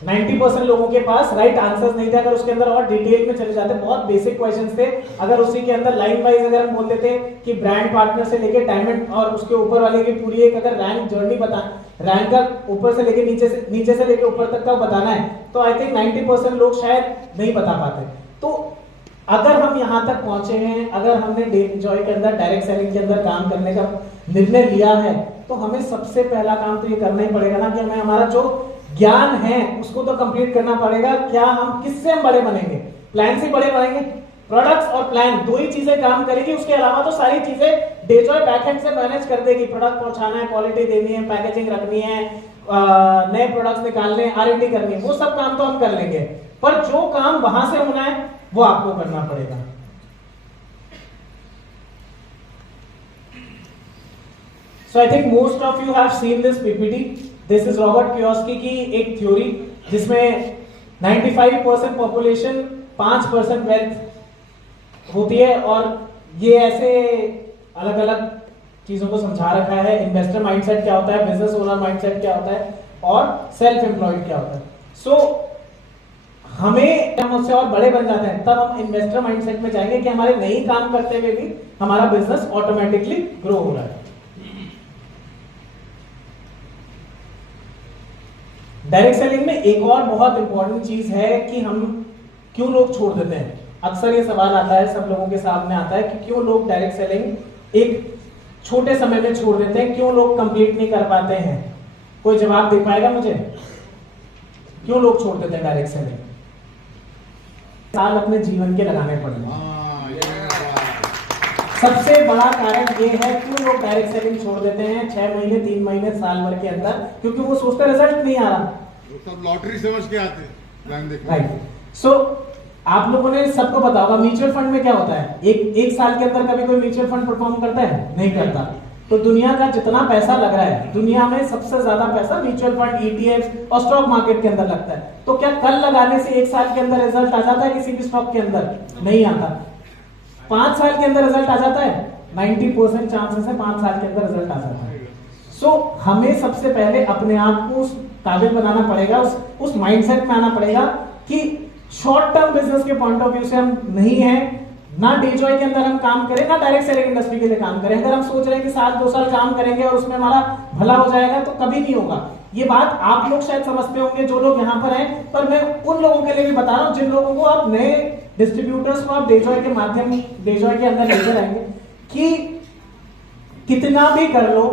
90% लोगों के पास राइट आंसर्स नहीं थे। अगर उसके अंदर और डिटेल में चले जाते, बहुत बेसिक क्वेश्चंस थे, अगर उसी के अंदर लाइन वाइज अगर हम बोलते थे कि ब्रांड पार्टनर से लेके डायमंड और उसके ऊपर वाले की पूरी एक अगर रैंक जर्नी रैंक का ऊपर से लेके नीचे से लेके ऊपर तक का बताना है, तो आई थिंक 90% लोग शायद नहीं बता पाते। तो अगर हम यहाँ तक पहुंचे हैं, अगर हमने जॉय के अंदर डायरेक्ट सेलिंग के अंदर काम करने का निर्णय लिया है, तो हमें सबसे पहला काम तो ये करना ही पड़ेगा ना कि हमें हमारा जो ज्ञान है उसको तो कंप्लीट करना पड़ेगा। क्या हम किससे हम बड़े बनेंगे? प्लान से बड़े बनेंगे। प्रोडक्ट्स और प्लान दो ही चीजें काम करेगी, उसके अलावा तो सारी चीजें डेजॉय बैकएंड से मैनेज कर देगी। प्रोडक्ट पहुंचाना है, क्वालिटी देनी है, पैकेजिंग रखनी है, नए प्रोडक्ट्स निकालने, R&D करनी है, वो सब काम तो हम कर लेंगे, पर जो काम वहां से होना है वो आपको करना पड़ेगा। So I think most of you have seen this PPT. This is Robert Kiyosaki की एक थ्योरी जिसमें 95% पॉपुलेशन 5% वेल्थ होती है, और ये ऐसे अलग अलग चीजों को समझा रखा है। इन्वेस्टर माइंडसेट क्या होता है, बिजनेस ओनर माइंडसेट क्या होता है, और सेल्फ एम्प्लॉयड क्या होता है। सो हमें जब उससे और बड़े बन जाते हैं तब हम इन्वेस्टर माइंडसेट में जाएंगे कि हमारे नई काम करते हुए भी हमारा बिजनेस ऑटोमेटिकली ग्रो हो रहा है। डायरेक्ट सेलिंग में एक और बहुत इंपॉर्टेंट चीज है कि हम क्यों लोग छोड़ देते हैं। अक्सर ये सवाल आता है, सब लोगों के सामने आता है कि क्यों लोग डायरेक्ट सेलिंग एक छोटे समय में छोड़ देते हैं, क्यों लोग कंप्लीट नहीं कर पाते हैं। कोई जवाब दे पाएगा मुझे? क्यों लोग छोड़ देते हैं डायरेक्ट सेलिंग? साल अपने जीवन के लगाने पड़ेंगे। सबसे बड़ा कारण ये है क्यों लोग डायरेक्ट सेलिंग छोड़ देते हैं 6 महीने, 3 महीने, साल भर के अंदर, क्योंकि वो सोचते रिजल्ट नहीं आ रहा। सब लॉटरी समझ के आते हैं। राइट। सो आप लोगों ने सबको पता होगा म्यूचुअल फंड में क्या होता है, एक साल के अंदर कभी कोई म्यूचुअल फंड परफॉर्म करता है? नहीं करता। तो दुनिया का जितना पैसा लग रहा है, दुनिया में सबसे ज्यादा पैसा म्यूचुअल फंड, ETF और स्टॉक मार्केट के अंदर लगता है। तो क्या कल लगाने से 1 साल के अंदर रिजल्ट आ जाता है किसी भी स्टॉक के अंदर? नहीं आता। 5 साल के अंदर रिजल्ट आ जाता है? 90% चांसेस है 5 साल के अंदर रिजल्ट आ जाता है। सो हमें सबसे पहले अपने आप को उस काबिल बनाना पड़ेगा, उस माइंडसेट में आना पड़ेगा कि शॉर्ट टर्म बिजनेस के पॉइंट ऑफ व्यू से हम नहीं है, ना डेजॉय के अंदर हम काम करें, ना डायरेक्ट सेलिंग इंडस्ट्री के लिए काम करें। अगर हम सोच रहे हैं कि साल 2 साल काम करेंगे और उसमें हमारा भला हो जाएगा, तो कभी नहीं होगा। ये बात आप लोग शायद समझते होंगे जो लोग यहाँ पर हैं, पर मैं उन लोगों के लिए भी बता रहा हूँ जिन लोगों को आप नए डिस्ट्रीब्यूटर्स को आप डेजॉय के माध्यम डेजॉय के अंदर लेकर आएंगे कि कितना भी कर लो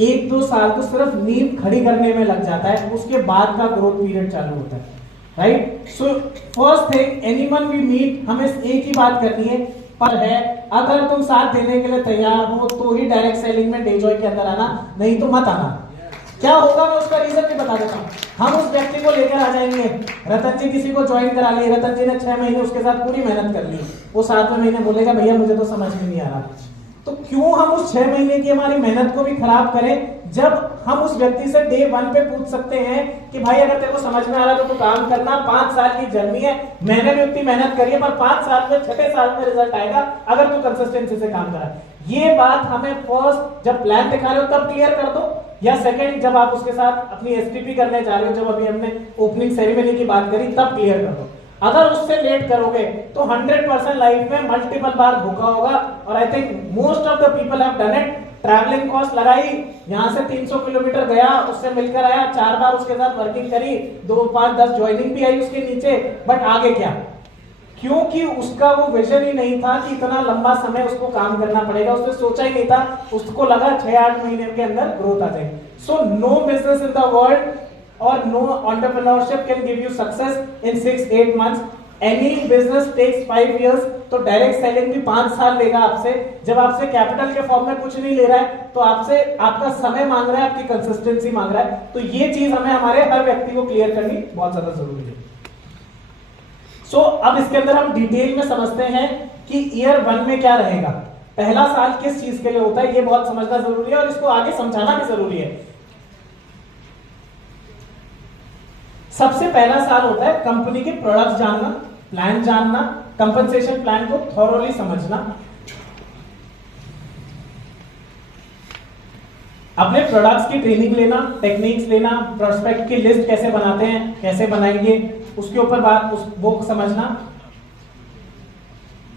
1-2 साल तो सिर्फ नींव खड़ी करने में लग जाता है, उसके बाद का ग्रोथ पीरियड चालू होता है। Right. So first thing, anyone we meet, हमें एक ही बात करनी है, पर है, अगर तुम साथ देने के लिए तैयार हो तो ही डायरेक्ट सेलिंग में डेजॉय के अंदर आना, नहीं तो मत आना। क्या होगा मैं उसका रीजन भी बता देता हूँ। हम उस व्यक्ति को लेकर आ जाएंगे, रतन जी किसी को ज्वाइन करा लिए, रतन जी ने 6 महीने उसके साथ पूरी मेहनत कर ली, वो 7वें महीने बोलेगा भैया मुझे तो समझ में नहीं आ रहा। तो क्यों हम उस 6 महीने की हमारी मेहनत को भी खराब करें, जब हम उस व्यक्ति से डे 1 पे पूछ सकते हैं कि भाई अगर तेरे को समझ में आ रहा है तो तू काम करना, 5 साल की जर्नी है, मैंने भी उतनी मेहनत करी है, पर 5 साल में 6ठे साल में रिजल्ट आएगा अगर तू कंसिस्टेंसी से काम करा। ये बात हमें फर्स्ट जब प्लान दिखा रहे हो तब क्लियर कर दो, या सेकंड जब आप उसके साथ अपनी एसटीपी करने जा रहे हो, जब अभी हमने ओपनिंग सेरेमनी की बात करी तब क्लियर कर दो। अगर उससे लेट करोगे तो 100% लाइफ में मल्टीपल बार धोखा होगा। और I think most of the people have done it. Travelling cost लगाई, यहां से 300 किलोमीटर गया, उससे मिलकर आया, 4 बार उसके साथ वर्किंग करी, 2, 5, 10 ज्वाइनिंग भी आई उसके नीचे, बट आगे क्या? क्योंकि उसका वो विजन ही नहीं था कि इतना लंबा समय उसको काम करना पड़ेगा, उसने सोचा ही नहीं था, उसको लगा 6-8 महीने के अंदर ग्रोथ आ जाएगी। So no business in the world or no entrepreneurship can give you success in 6-8 months. Any business takes 5 years. तो डायरेक्ट सेलिंग भी 5 साल लेगा आपसे। जब आपसे कैपिटल के फॉर्म में कुछ नहीं ले रहा है तो आपसे आपका समय मांग रहा है, आपकी कंसिस्टेंसी मांग रहा है। तो ये चीज हमें हमारे हर व्यक्ति को क्लियर करनी बहुत ज्यादा जरूरी है। सो अब इसके अंदर हम डिटेल में समझते हैं कि ईयर 1 में क्या रहेगा, पहला साल किस चीज के लिए होता है, ये बहुत समझना जरूरी है और इसको आगे समझाना भी जरूरी है। सबसे पहला साल होता है कंपनी के प्रोडक्ट जानना, प्लान जानना, कंपनसेशन प्लान को थॉरोली समझना, अपने प्रोडक्ट्स की ट्रेनिंग लेना, टेक्निक्स लेना, प्रोस्पेक्ट की लिस्ट कैसे बनाते हैं, कैसे बनाएंगे, उसके ऊपर वो समझना,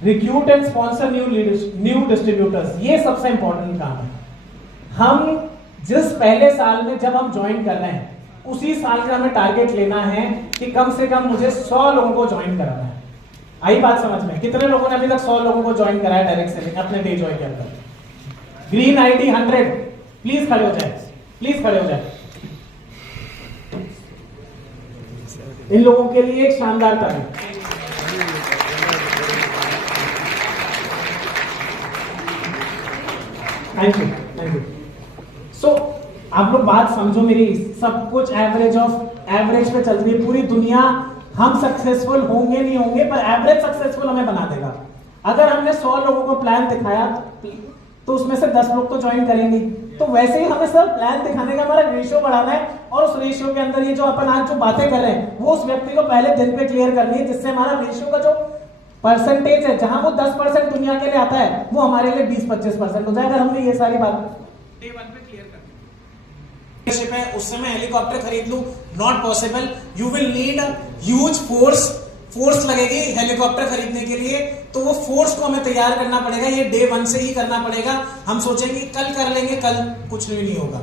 recruit and sponsor new distributors, ये सबसे इंपॉर्टेंट काम है। हम जिस पहले साल में जब हम ज्वाइन कर रहे हैं उसी साल का हमें टारगेट लेना है कि कम से कम मुझे 100 लोगों को ज्वाइन कराना है। आई बात समझ में? कितने लोगों ने अभी तक 100 लोगों को ज्वाइन कराया डायरेक्ट सेलिंग अपने डे जॉय के अंदर? ग्रीन आईडी 100, प्लीज खड़े हो जाए, प्लीज खड़े हो जाए। इन लोगों के लिए एक शानदार तारीफ। Thank you, thank you. So आप लोग बात समझो मेरी, सब कुछ एवरेज पे चल रही है पूरी दुनिया। हम सक्सेसफुल होंगे नहीं होंगे, पर एवरेज सक्सेसफुल हमें बना देगा। अगर हमने 100 लोगों को प्लान दिखाया तो उसमें से 10 लोग तो ज्वाइन करेंगे। तो वैसे ही हमें सर प्लान दिखाने का हमारा रेशियो बढ़ाना है, और उस रेशियो के अंदर ये जो अपन आज जो बातें कर रहे हैं वो उस व्यक्ति को पहले दिन पे क्लियर करनी है, जिससे हमारा रेशियो का जो परसेंटेज है, जहां वो 10% दुनिया के लिए आता है, वो हमारे लिए 20-25% हो जाए। अगर हमने ये सारी बात डे 1 पे क्लियर कर है, उस समय हेलीकॉप्टर खरीद लूं, not possible. You will need a huge force लगेगी हेलीकॉप्टर खरीदने के लिए, तो वो फोर्स को हमें तैयार करना पड़ेगा, ये डे 1 से ही करना पड़ेगा। हम सोचेंगे कल कर लेंगे, कल कुछ भी नहीं होगा।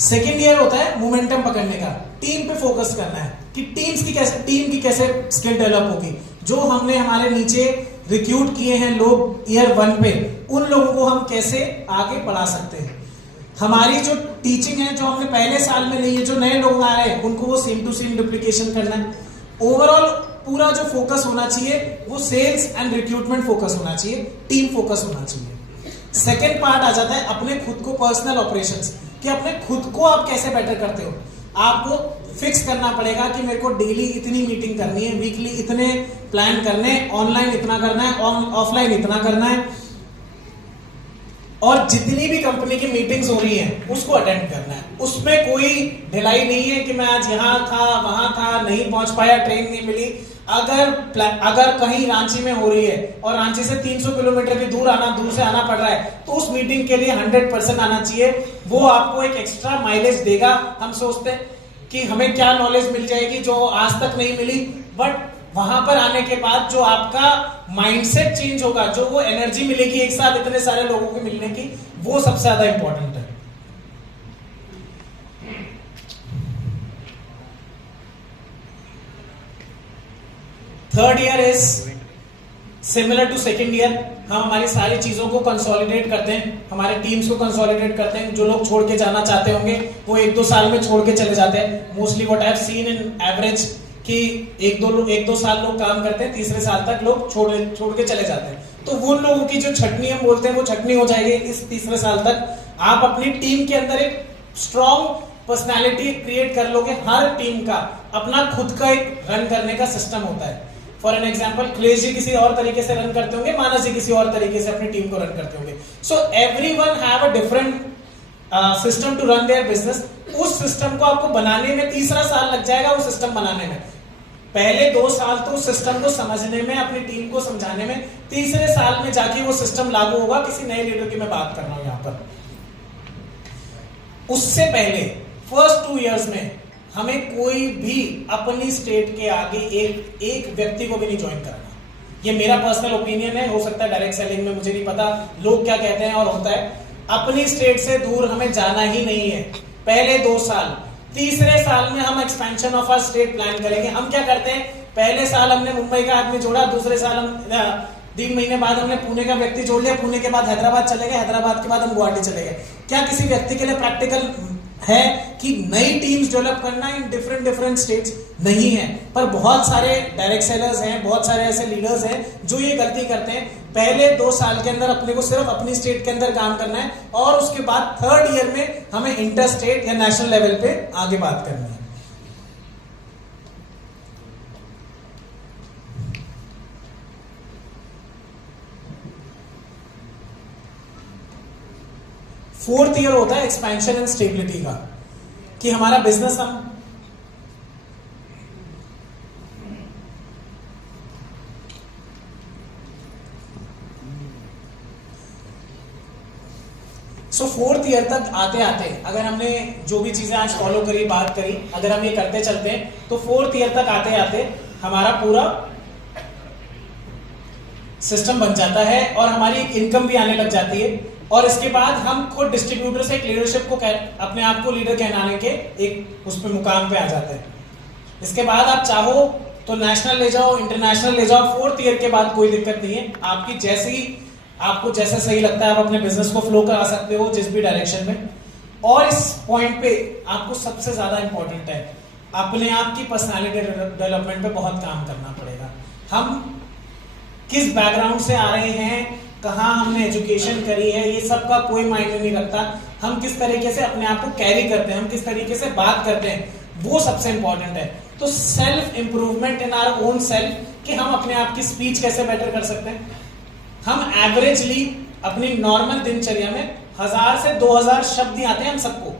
सेकेंड ईयर होता है मोमेंटम पकड़ने का, टीम पे फोकस करना है कि टीम की कैसे स्किल डेवलप होगी। जो हमने हमारे नीचे रिक्रूट किए हैं लोग ईयर 1 पे, उन लोगों को हम कैसे आगे बढ़ा सकते हैं। हमारी जो टीचिंग है जो हमने पहले साल में ली है, जो नए लोग आ रहे हैं उनको वो सेम टू सेम डुप्लीकेशन करना है। ओवरऑल पूरा जो फोकस होना चाहिए वो सेल्स एंड रिक्रूटमेंट फोकस होना चाहिए, टीम फोकस होना चाहिए। सेकेंड पार्ट आ जाता है अपने खुद को पर्सनल ऑपरेशंस, कि अपने खुद को आप कैसे बेटर करते हो। आपको फिक्स करना पड़ेगा कि मेरे को डेली इतनी मीटिंग करनी है, वीकली इतने प्लान करने, ऑनलाइन इतना करना है, ऑफलाइन इतना करना है, और जितनी भी कंपनी की मीटिंग्स हो रही हैं उसको अटेंड करना है। उसमें कोई ढिलाई नहीं है कि मैं आज यहाँ था वहां था, नहीं पहुंच पाया, ट्रेन नहीं मिली। अगर कहीं रांची में हो रही है और रांची से 300 किलोमीटर भी दूर से आना पड़ रहा है, तो उस मीटिंग के लिए 100% आना चाहिए। वो आपको एक एक्स्ट्रा माइलेज देगा। हम सोचते हैं कि हमें क्या नॉलेज मिल जाएगी जो आज तक नहीं मिली, बट वहां पर आने के बाद जो आपका माइंडसेट चेंज होगा, जो वो एनर्जी मिलेगी एक साथ इतने सारे लोगों को मिलने की, वो सबसे ज्यादा इंपॉर्टेंट है। Third year is similar to second year. हम हमारी सारी चीजों को कंसोलिडेट करते हैं, हमारे टीम्स को कंसोलिडेट करते हैं। जो लोग छोड़ के जाना चाहते होंगे वो 1-2 साल में छोड़ के चले जाते हैं। Mostly what I have seen in average कि एक दो साल लोग काम करते हैं, तीसरे साल तक लोग छोड़ के चले जाते हैं। तो वो लोगों की जो छटनी हम बोलते हैं वो छटनी हो जाएगी इस तीसरे साल तक। आप अपनी टीम के अंदर एक स्ट्रॉन्ग पर्सनालिटी क्रिएट कर लोगे। हर टीम का अपना खुद का एक रन करने का सिस्टम होता है। फॉर एन एग्जाम्पल, क्लेश जी किसी और तरीके से रन करते होंगे, मानस जी किसी और तरीके से अपनी टीम को रन करते होंगे। So everyone have a different system to run their business. उस सिस्टम को आपको बनाने में तीसरा साल लग जाएगा। वो सिस्टम बनाने में पहले 2 साल तो उस सिस्टम को समझने में, अपनी टीम को समझाने में, तीसरे साल में जाके वो सिस्टम लागू होगा। किसी नए लीडर की मैं बात कर रहा हूं यहां पर। उससे पहले फर्स्ट 2 इयर्स में हमें कोई भी अपनी स्टेट के आगे एक व्यक्ति को भी नहीं ज्वाइन करना। ये मेरा पर्सनल ओपिनियन है, हो सकता है डायरेक्ट सेलिंग में, मुझे नहीं पता लोग क्या कहते हैं और होता है। अपनी स्टेट से दूर हमें जाना ही नहीं है पहले 2 साल। तीसरे साल में हम expansion of our state plan करेंगे। हम क्या करते हैं, पहले साल हमने मुंबई का आदमी जोड़ा, दूसरे साल हम 3 महीने बाद हमने पुणे का व्यक्ति जोड़ लिया, पुणे के बाद हैदराबाद चले गए, हैदराबाद के बाद हम गुवाहाटी चले गए। क्या किसी व्यक्ति के लिए प्रैक्टिकल है कि नई टीम्स डेवलप करना इन डिफरेंट स्टेट्स? नहीं है। पर बहुत सारे डायरेक्ट सेलर्स हैं, बहुत सारे ऐसे लीडर्स हैं जो ये गलती करते हैं। पहले 2 साल के अंदर अपने को सिर्फ अपनी स्टेट के अंदर काम करना है और उसके बाद 3rd ईयर में हमें इंटर स्टेट या नेशनल लेवल पे आगे बात करनी है। फोर्थ ईयर होता है एक्सपेंशन एंड स्टेबिलिटी का, कि हमारा बिजनेस हम फोर्थ ईयर तक आते आते अगर हमने जो भी चीजें आज फॉलो करी, बात करी, अगर हम ये करते चलते हैं तो 4th ईयर तक आते आते हमारा पूरा सिस्टम बन जाता है और हमारी एक इनकम भी आने लग जाती है। और इसके बाद हम खुद डिस्ट्रीब्यूटर से एक लीडरशिप को अपने आप को लीडर कहलाने के एक उस पे मुकाम पे आ जाते हैं। इसके बाद आप चाहो तो नेशनल ले जाओ, इंटरनेशनल ले जाओ। 4th ईयर के बाद कोई दिक्कत नहीं है, आपको जैसा सही लगता है आप अपने बिजनेस को फ्लो करा सकते हो जिस भी डायरेक्शन में। और इस पॉइंट पे आपको सबसे ज्यादा इंपॉर्टेंट है अपने आप की पर्सनालिटी डेवलपमेंट पे बहुत काम करना पड़ेगा। हम किस बैकग्राउंड से आ रहे हैं, कहाँ हमने एजुकेशन करी है, ये सब का कोई मायने नहीं रखता। हम किस तरीके से अपने आप को कैरी करते हैं, हम किस तरीके से बात करते हैं, वो सबसे इंपॉर्टेंट है। तो self improvement in our own self, कि हम अपने आप की स्पीच कैसे बेटर कर सकते हैं। हम एवरेजली अपनी नॉर्मल दिनचर्या में 1000 से 2000 शब्द ही आते हैं हम सबको।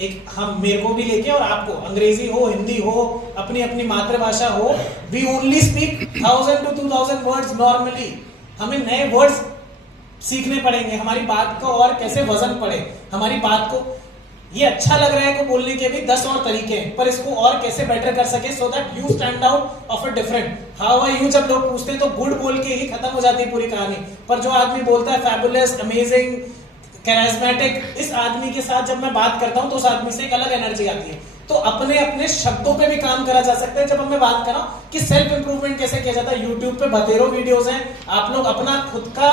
एक हम मेरे को भी लेके और आपको, अंग्रेजी हो, हिंदी हो, अपनी अपनी मातृभाषा हो, we only speak 1000 to 2000 words normally. हमें नए वर्ड्स सीखने पड़ेंगे, हमारी बात को और कैसे वजन पड़े, हमारी बात को ये अच्छा लग रहा है को बोलने के भी 10 और तरीके हैं, पर इसको और कैसे बेटर कर सके so that you stand out of a different. How are you जब लोग पूछते हैं तो गुड बोल के ही खत्म हो जाती है पूरी कहानी। पर जो आदमी बोलता है फैबुलस, अमेजिंग, कैरिज्मेटिक, इस आदमी के साथ जब मैं बात करता हूं तो उस आदमी से एक अलग एनर्जी आती है। तो अपने अपने शब्दों पे भी काम करा जा सकता है। जब मैं बात कर रहा हूं कि सेल्फ इंप्रूवमेंट कैसे किया जाता है, यूट्यूब पे बतेरों वीडियोस हैं, आप लोग अपना खुद का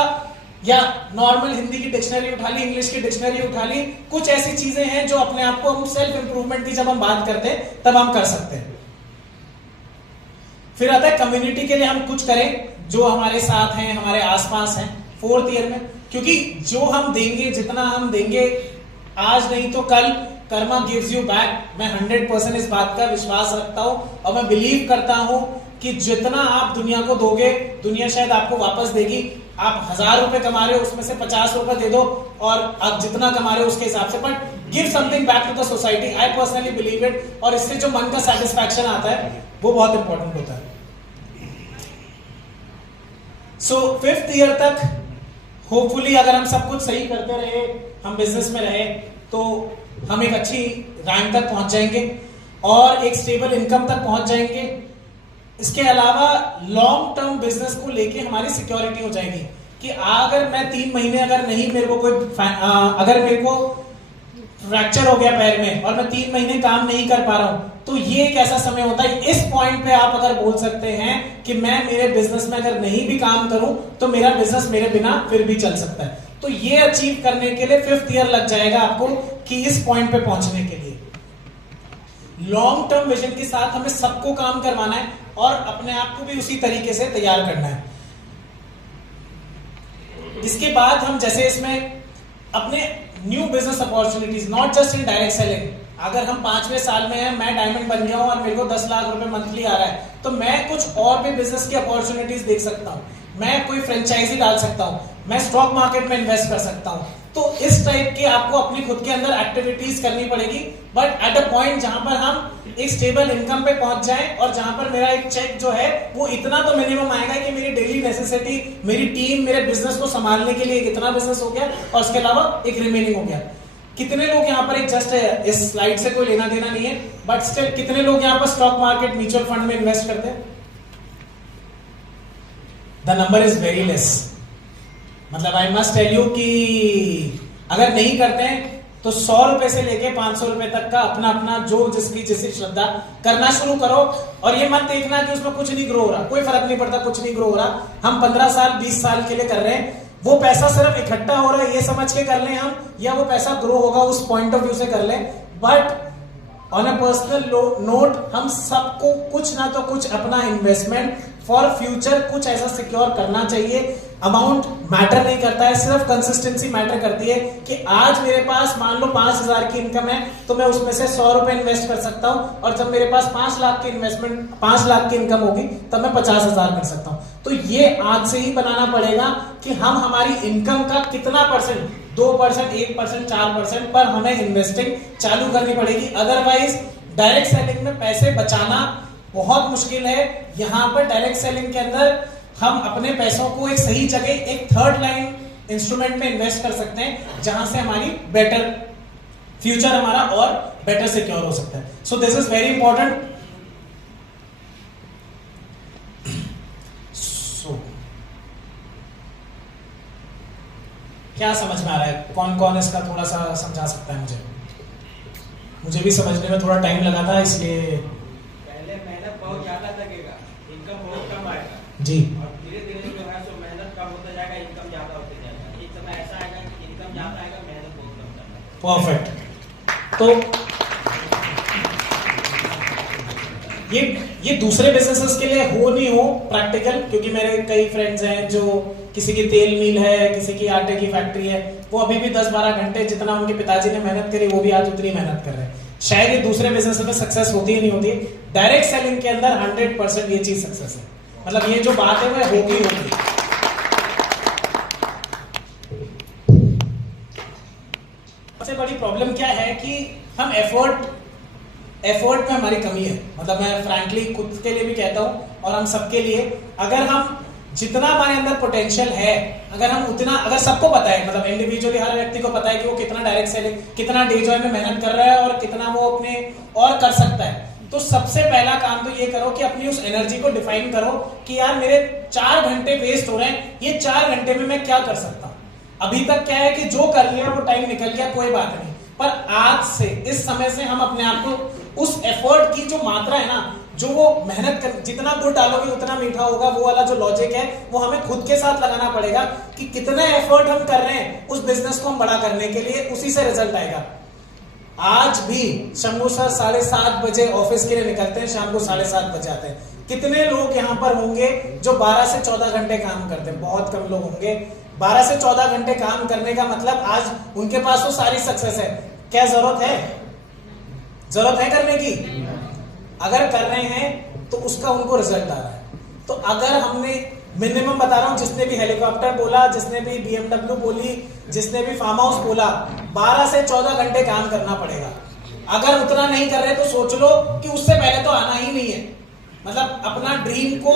या नॉर्मल हिंदी की डिक्शनरी उठा ली, इंग्लिश की डिक्शनरी उठा ली, कुछ ऐसी चीजें हैं जो अपने आप को हम सेल्फ इंप्रूवमेंट की जब हम बात करते हैं तब हम कर सकते हैं। फिर आता है कम्युनिटी के लिए हम कुछ करें जो हमारे साथ हैं, हमारे आसपास हैं 4th ईयर में, क्योंकि जो हम देंगे, जितना हम देंगे आज नहीं तो कल, कर्मा गिव्स यू बैक। मैं 100% इस बात का विश्वास रखता हूं और मैं बिलीव करता हूं कि जितना आप दुनिया को दोगे दुनिया शायद आपको वापस देगी। आप 1000 रुपए कमा रहे हो, उसमें से 50 रुपए दे दो और आप जितना कमा रहे हो उसके हिसाब से, but give something back to the society. I personally believe it. और इससे जो मन का सेटिस्फैक्शन आता है वो बहुत इंपॉर्टेंट होता है। सो 5th ईयर तक होपफुली अगर हम सब कुछ सही करते रहे, हम बिजनेस में रहे, तो हम एक अच्छी रैंक तक पहुंच जाएंगे और एक स्टेबल इनकम तक पहुंच जाएंगे। इसके अलावा लॉन्ग टर्म बिजनेस को लेके हमारी सिक्योरिटी हो जाएगी कि अगर मैं 3 महीने अगर नहीं मेरे को कोई अगर मेरे को फ्रैक्चर हो गया पैर में और मैं 3 महीने काम नहीं कर पा रहा हूं, तो ये एक ऐसा समय होता है, इस पॉइंट पे आप अगर बोल सकते हैं कि मैं मेरे बिजनेस में अगर नहीं भी काम करूं तो मेरा बिजनेस मेरे बिना फिर भी चल सकता है। तो ये अचीव करने के लिए 5th ईयर लग जाएगा आपको कि इस पॉइंट पे पहुंचने के लिए। लॉन्ग टर्म विजन के साथ हमें सबको काम करवाना है और अपने आप को भी उसी तरीके से तैयार करना है। इसके बाद हम जैसे इसमें अपने new business opportunities, not just in direct selling, अगर हम 5वें साल में हैं, मैं डायमंड बन गया हूं और मेरे को 10 लाख रुपए मंथली आ रहा है, तो मैं कुछ और भी बिजनेस की अपॉर्चुनिटीज देख सकता हूं, मैं कोई फ्रेंचाइजी डाल सकता हूं, मैं स्टॉक मार्केट में इन्वेस्ट कर सकता हूं। तो इस टाइप की आपको अपनी खुद के अंदर एक्टिविटीज करनी पड़ेगी, बट एट अ पॉइंट जहां पर हम एक स्टेबल इनकम पे पहुंच जाएं और जहां पर मेरा एक चेक जो है वो इतना तो मिनिमम आएगा कि मेरी डेली नेसेसिटी, मेरी टीम, मेरे बिजनेस को संभालने के लिए इतना बिजनेस हो गया और उसके अलावा एक रिमेनिंग हो गया। कितने लोग यहाँ पर, एक जस्ट इस स्लाइड से कोई लेना देना नहीं है, बट स्टिल कितने लोग यहाँ पर स्टॉक मार्केट, म्यूचुअल फंड में इन्वेस्ट करते हैं? The number is very less. मतलब आई मस्ट टेल यू कि अगर नहीं करते हैं तो 100 रुपए से लेके 500 रुपए तक का अपना अपना जो जिसकी श्रद्धा करना शुरू करो। और ये मत देखना कि उसमें कुछ नहीं ग्रो हो रहा, कोई फर्क नहीं पड़ता, कुछ नहीं ग्रो हो रहा। हम 15 साल 20 साल के लिए कर रहे हैं, वो पैसा सिर्फ इकट्ठा हो रहा है ये समझ के कर लें हम, या वो पैसा ग्रो होगा उस पॉइंट ऑफ व्यू से कर लें। But on a personal note हम सबको कुछ ना तो कुछ अपना इन्वेस्टमेंट फॉर फ्यूचर कुछ ऐसा सिक्योर करना चाहिए। अमाउंट मैटर नहीं करता है, सिर्फ कंसिस्टेंसी मैटर करती है कि आज मेरे पास मान लो 5,000 की इनकम है तो मैं उसमें से 100 रुपए इन्वेस्ट कर सकता हूं, और जब मेरे पास 5 लाख की इन्वेस्टमेंट 5 लाख की इनकम होगी तब मैं 50,000 कर सकता हूं। तो ये आज से ही बनाना पड़ेगा कि हम हमारी इनकम का कितना परसेंट, 2%, 1%, 4% पर हमें इन्वेस्टिंग चालू करनी पड़ेगी। अदरवाइज डायरेक्ट सेलिंग में पैसे बचाना बहुत मुश्किल है। यहां पर डायरेक्ट सेलिंग के अंदर हम अपने पैसों को एक सही जगह, एक थर्ड लाइन इंस्ट्रूमेंट में इन्वेस्ट कर सकते हैं जहां से हमारी बेटर फ्यूचर हमारा और बेटर सिक्योर हो सकता है। सो दिस इज वेरी इंपॉर्टेंट। क्या समझ में आ रहा है? कौन कौन इसका थोड़ा सा समझा सकता है मुझे? मुझे भी समझने में थोड़ा टाइम लगा था, इसलिए पहले मेहनत बहुत ज्यादा लगेगा, इनकम बहुत कम आएगा जी, और धीरे धीरे जो है सो मेहनत कम होता जाएगा, इनकम ज्यादा होते जाएगा। एक समय ऐसा आएगा कि इनकम ज्यादा आएगा, मेहनत बहुत कम करना। परफेक्ट। तो ये दूसरे बिजनेसेस के लिए हो नहीं हो प्रैक्टिकल, क्योंकि मेरे कई फ्रेंड्स हैं जो, किसी की तेल मिल है, किसी की आटे की फैक्ट्री है, वो अभी भी 10-12 घंटे जितना उनके पिताजी ने मेहनत करी वो भी आज उतनी मेहनत कर रहे हैं। शायद ये दूसरे बिजनेस में सक्सेस होती है नहीं होती, डायरेक्ट सेलिंग के अंदर 100% ये चीज सक्सेस है। मतलब ये जो बात है वो होगी। सबसे बड़ी प्रॉब्लम क्या है कि हम एफर्ट में हमारी कमी है। मतलब मैं फ्रैंकली खुद के लिए भी कहता हूं और हम सबके लिए, अगर हम जितना हमारे अंदर पोटेंशियल है, अगर हम उतना, अगर सबको पता है, मतलब इंडिविजुअली हर व्यक्ति को पता है कि वो कितना डायरेक्ट सेलिंग, कितना डे जॉय में मेहनत कर रहा है और कितना वो अपने और कर सकता है, तो सबसे पहला काम तो ये करो कि अपनी उस एनर्जी को डिफाइन करो कि यार मेरे 4 घंटे वेस्ट हो रहे हैं, ये 4 घंटे में मैं क्या कर सकता हूं। अभी तक क्या है कि जो कर लिया वो टाइम निकल गया, कोई बात नहीं, पर आज से, इस समय से हम अपने आप को उस एफर्ट की जो मात्रा है ना, जो वो मेहनत कर, जितना गुड़ डालोगे उतना मीठा होगा, वो वाला जो लॉजिक है वो हमें खुद के साथ लगाना पड़ेगा कि कितना एफर्ट हम कर रहे हैं उस बिजनेस को हम बड़ा करने के लिए, उसी से रिजल्ट आएगा। आज भी शंभू सर 7:30 बजे ऑफिस के लिए निकलते हैं, शाम को 7:30 बजे आते हैं। कितने लोग यहाँ पर होंगे जो 12 से 14 घंटे काम करते हैं? बहुत कम लोग होंगे। 12 से 14 घंटे काम करने का मतलब आज उनके पास तो सारी सक्सेस है, क्या जरूरत है करने की? अगर कर रहे हैं तो उसका उनको रिजल्ट आ रहा है। तो अगर हमने मिनिमम बता रहा हूं, जिसने भी हेलीकॉप्टर बोला, जिसने भी BMW बोली, जिसने भी फार्म हाउस बोला, 12 से 14 घंटे काम करना पड़ेगा। अगर उतना नहीं कर रहे तो सोच लो कि उससे पहले तो आना ही नहीं है। मतलब अपना ड्रीम को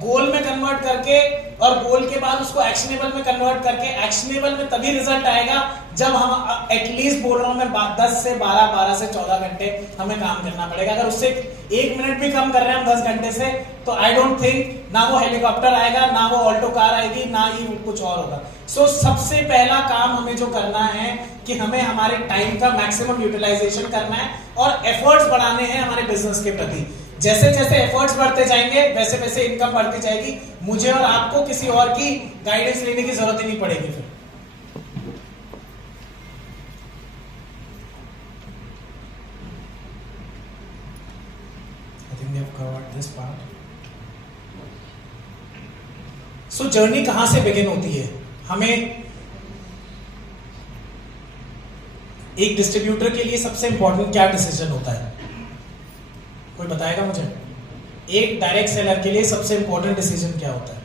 गोल में कन्वर्ट करके और गोल के बाद उसको एक्शनेबल में कन्वर्ट करके, एक्शनेबल में तभी रिजल्ट आएगा जब हम एटलीस्ट, बोल रहा हूं मैं, 10 से 12, 12 से 14 घंटे हमें काम करना पड़ेगा। अगर उससे 1 मिनट भी कम कर रहे हैं हम 10 घंटे से, तो आई डोंट थिंक ना वो हेलीकॉप्टर आएगा, ना वो ऑल्टो कार आएगी, ना ही कुछ और होगा। सो सबसे पहला काम हमें जो करना है कि हमें हमारे टाइम का मैक्सिमम यूटिलाइजेशन करना है और एफर्ट्स बढ़ाने हैं हमारे बिजनेस के प्रति। जैसे जैसे एफर्ट्स बढ़ते जाएंगे वैसे वैसे इनकम बढ़ती जाएगी। मुझे और आपको किसी और की गाइडेंस लेने की जरूरत ही नहीं पड़ेगी। फिर this part. So जर्नी कहां से बिगिन होती है? हमें एक डिस्ट्रीब्यूटर के लिए सबसे इंपॉर्टेंट क्या डिसीजन होता है? कोई बताएगा मुझे? एक डायरेक्ट सेलर के लिए सबसे इंपॉर्टेंट डिसीजन क्या होता है?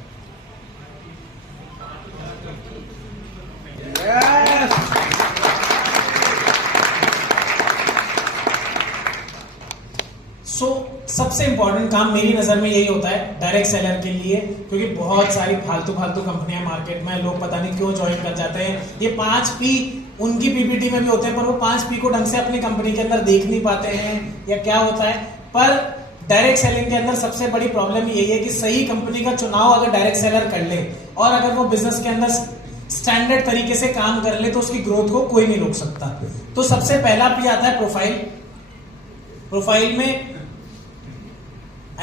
सबसे इंपॉर्टेंट काम मेरी नजर में यही होता है डायरेक्ट सेलर के लिए, क्योंकि बहुत सारी फालतू कंपनियां मार्केट में, लोग पता नहीं क्यों ज्वाइन कर जाते हैं। ये 5P उनकी पीपीटी में भी होते हैं, पर वो 5P को ढंग से अपनी कंपनी के अंदर देख नहीं पाते हैं या क्या होता है। पर डायरेक्ट सेलिंग के अंदर सबसे बड़ी प्रॉब्लम यही है कि सही कंपनी का चुनाव अगर डायरेक्ट सेलर कर ले और अगर वो बिजनेस के अंदर स्टैंडर्ड तरीके से काम कर ले तो उसकी ग्रोथ को कोई नहीं रोक सकता। तो सबसे पहला P आता है प्रोफाइल। प्रोफाइल में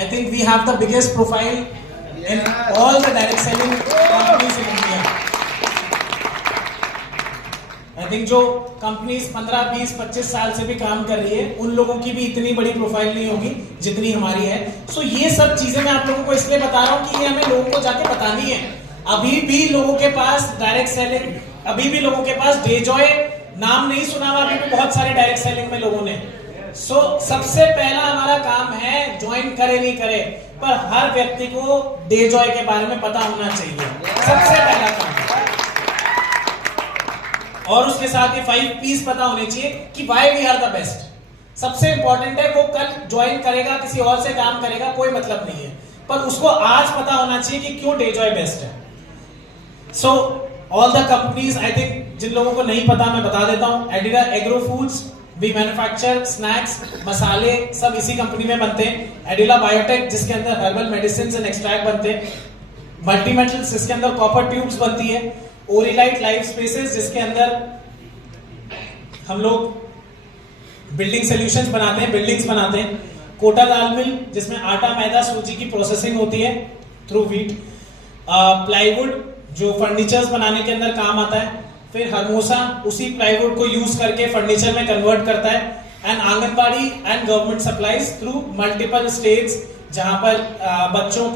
I think we have the biggest profile in all the direct selling companies in India. I think जो कंपनीज 15, 20, 25 साल से भी काम कर रही है उन लोगों की भी इतनी बड़ी प्रोफाइल नहीं होगी जितनी हमारी है। सो ये सब चीजें मैं आप लोगों को इसलिए बता रहा हूँ कि ये हमें लोगों को जाके बतानी है। अभी भी लोगों के पास डायरेक्ट सेलिंग, अभी भी लोगों के पास डेजॉय नाम नहीं सुना हुआ, अभी भी बहुत सारे डायरेक्ट सेलिंग में लोगों ने। सबसे पहला हमारा काम है, ज्वाइन करे नहीं करे, पर हर व्यक्ति को डेजॉय के बारे में पता होना चाहिए, सबसे पहला काम। और उसके साथ ही 5 P's पता होने चाहिए कि why we are the best. सबसे इंपॉर्टेंट है, वो कल ज्वाइन करेगा, किसी और से काम करेगा, कोई मतलब नहीं है, पर उसको आज पता होना चाहिए कि क्यों डेजॉय बेस्ट है। So all the companies, I think जिन लोगों को नहीं पता मैं बता देता हूं, Adida agro foods, we manufacture snacks, मसाले सब इसी कंपनी में बनते हैं। एडिला बायोटेक जिसके अंदर हर्बल मेडिसिन एंड एक्सट्रैक्ट बनते हैं। मल्टीमेटल्स जिसके अंदर कॉपर ट्यूब्स बनती है। ओरिलाइट लाइफ स्पेसेस जिसके अंदर हम लोग बिल्डिंग सॉल्यूशंस बनाते हैं, बिल्डिंग्स बनाते हैं। कोटा दाल मिल जिसमें आटा, मैदा, सूजी की प्रोसेसिंग होती है थ्रू व्हीट। प्लाईवुड जो फर्नीचर्स बनाने के अंदर काम आता है। फिर हरमोसा उसी प्लाईवुड को यूज करके फर्नीचर में कन्वर्ट करता है। And anganwadi and government supplies through multiple states, जहां पर बच्चों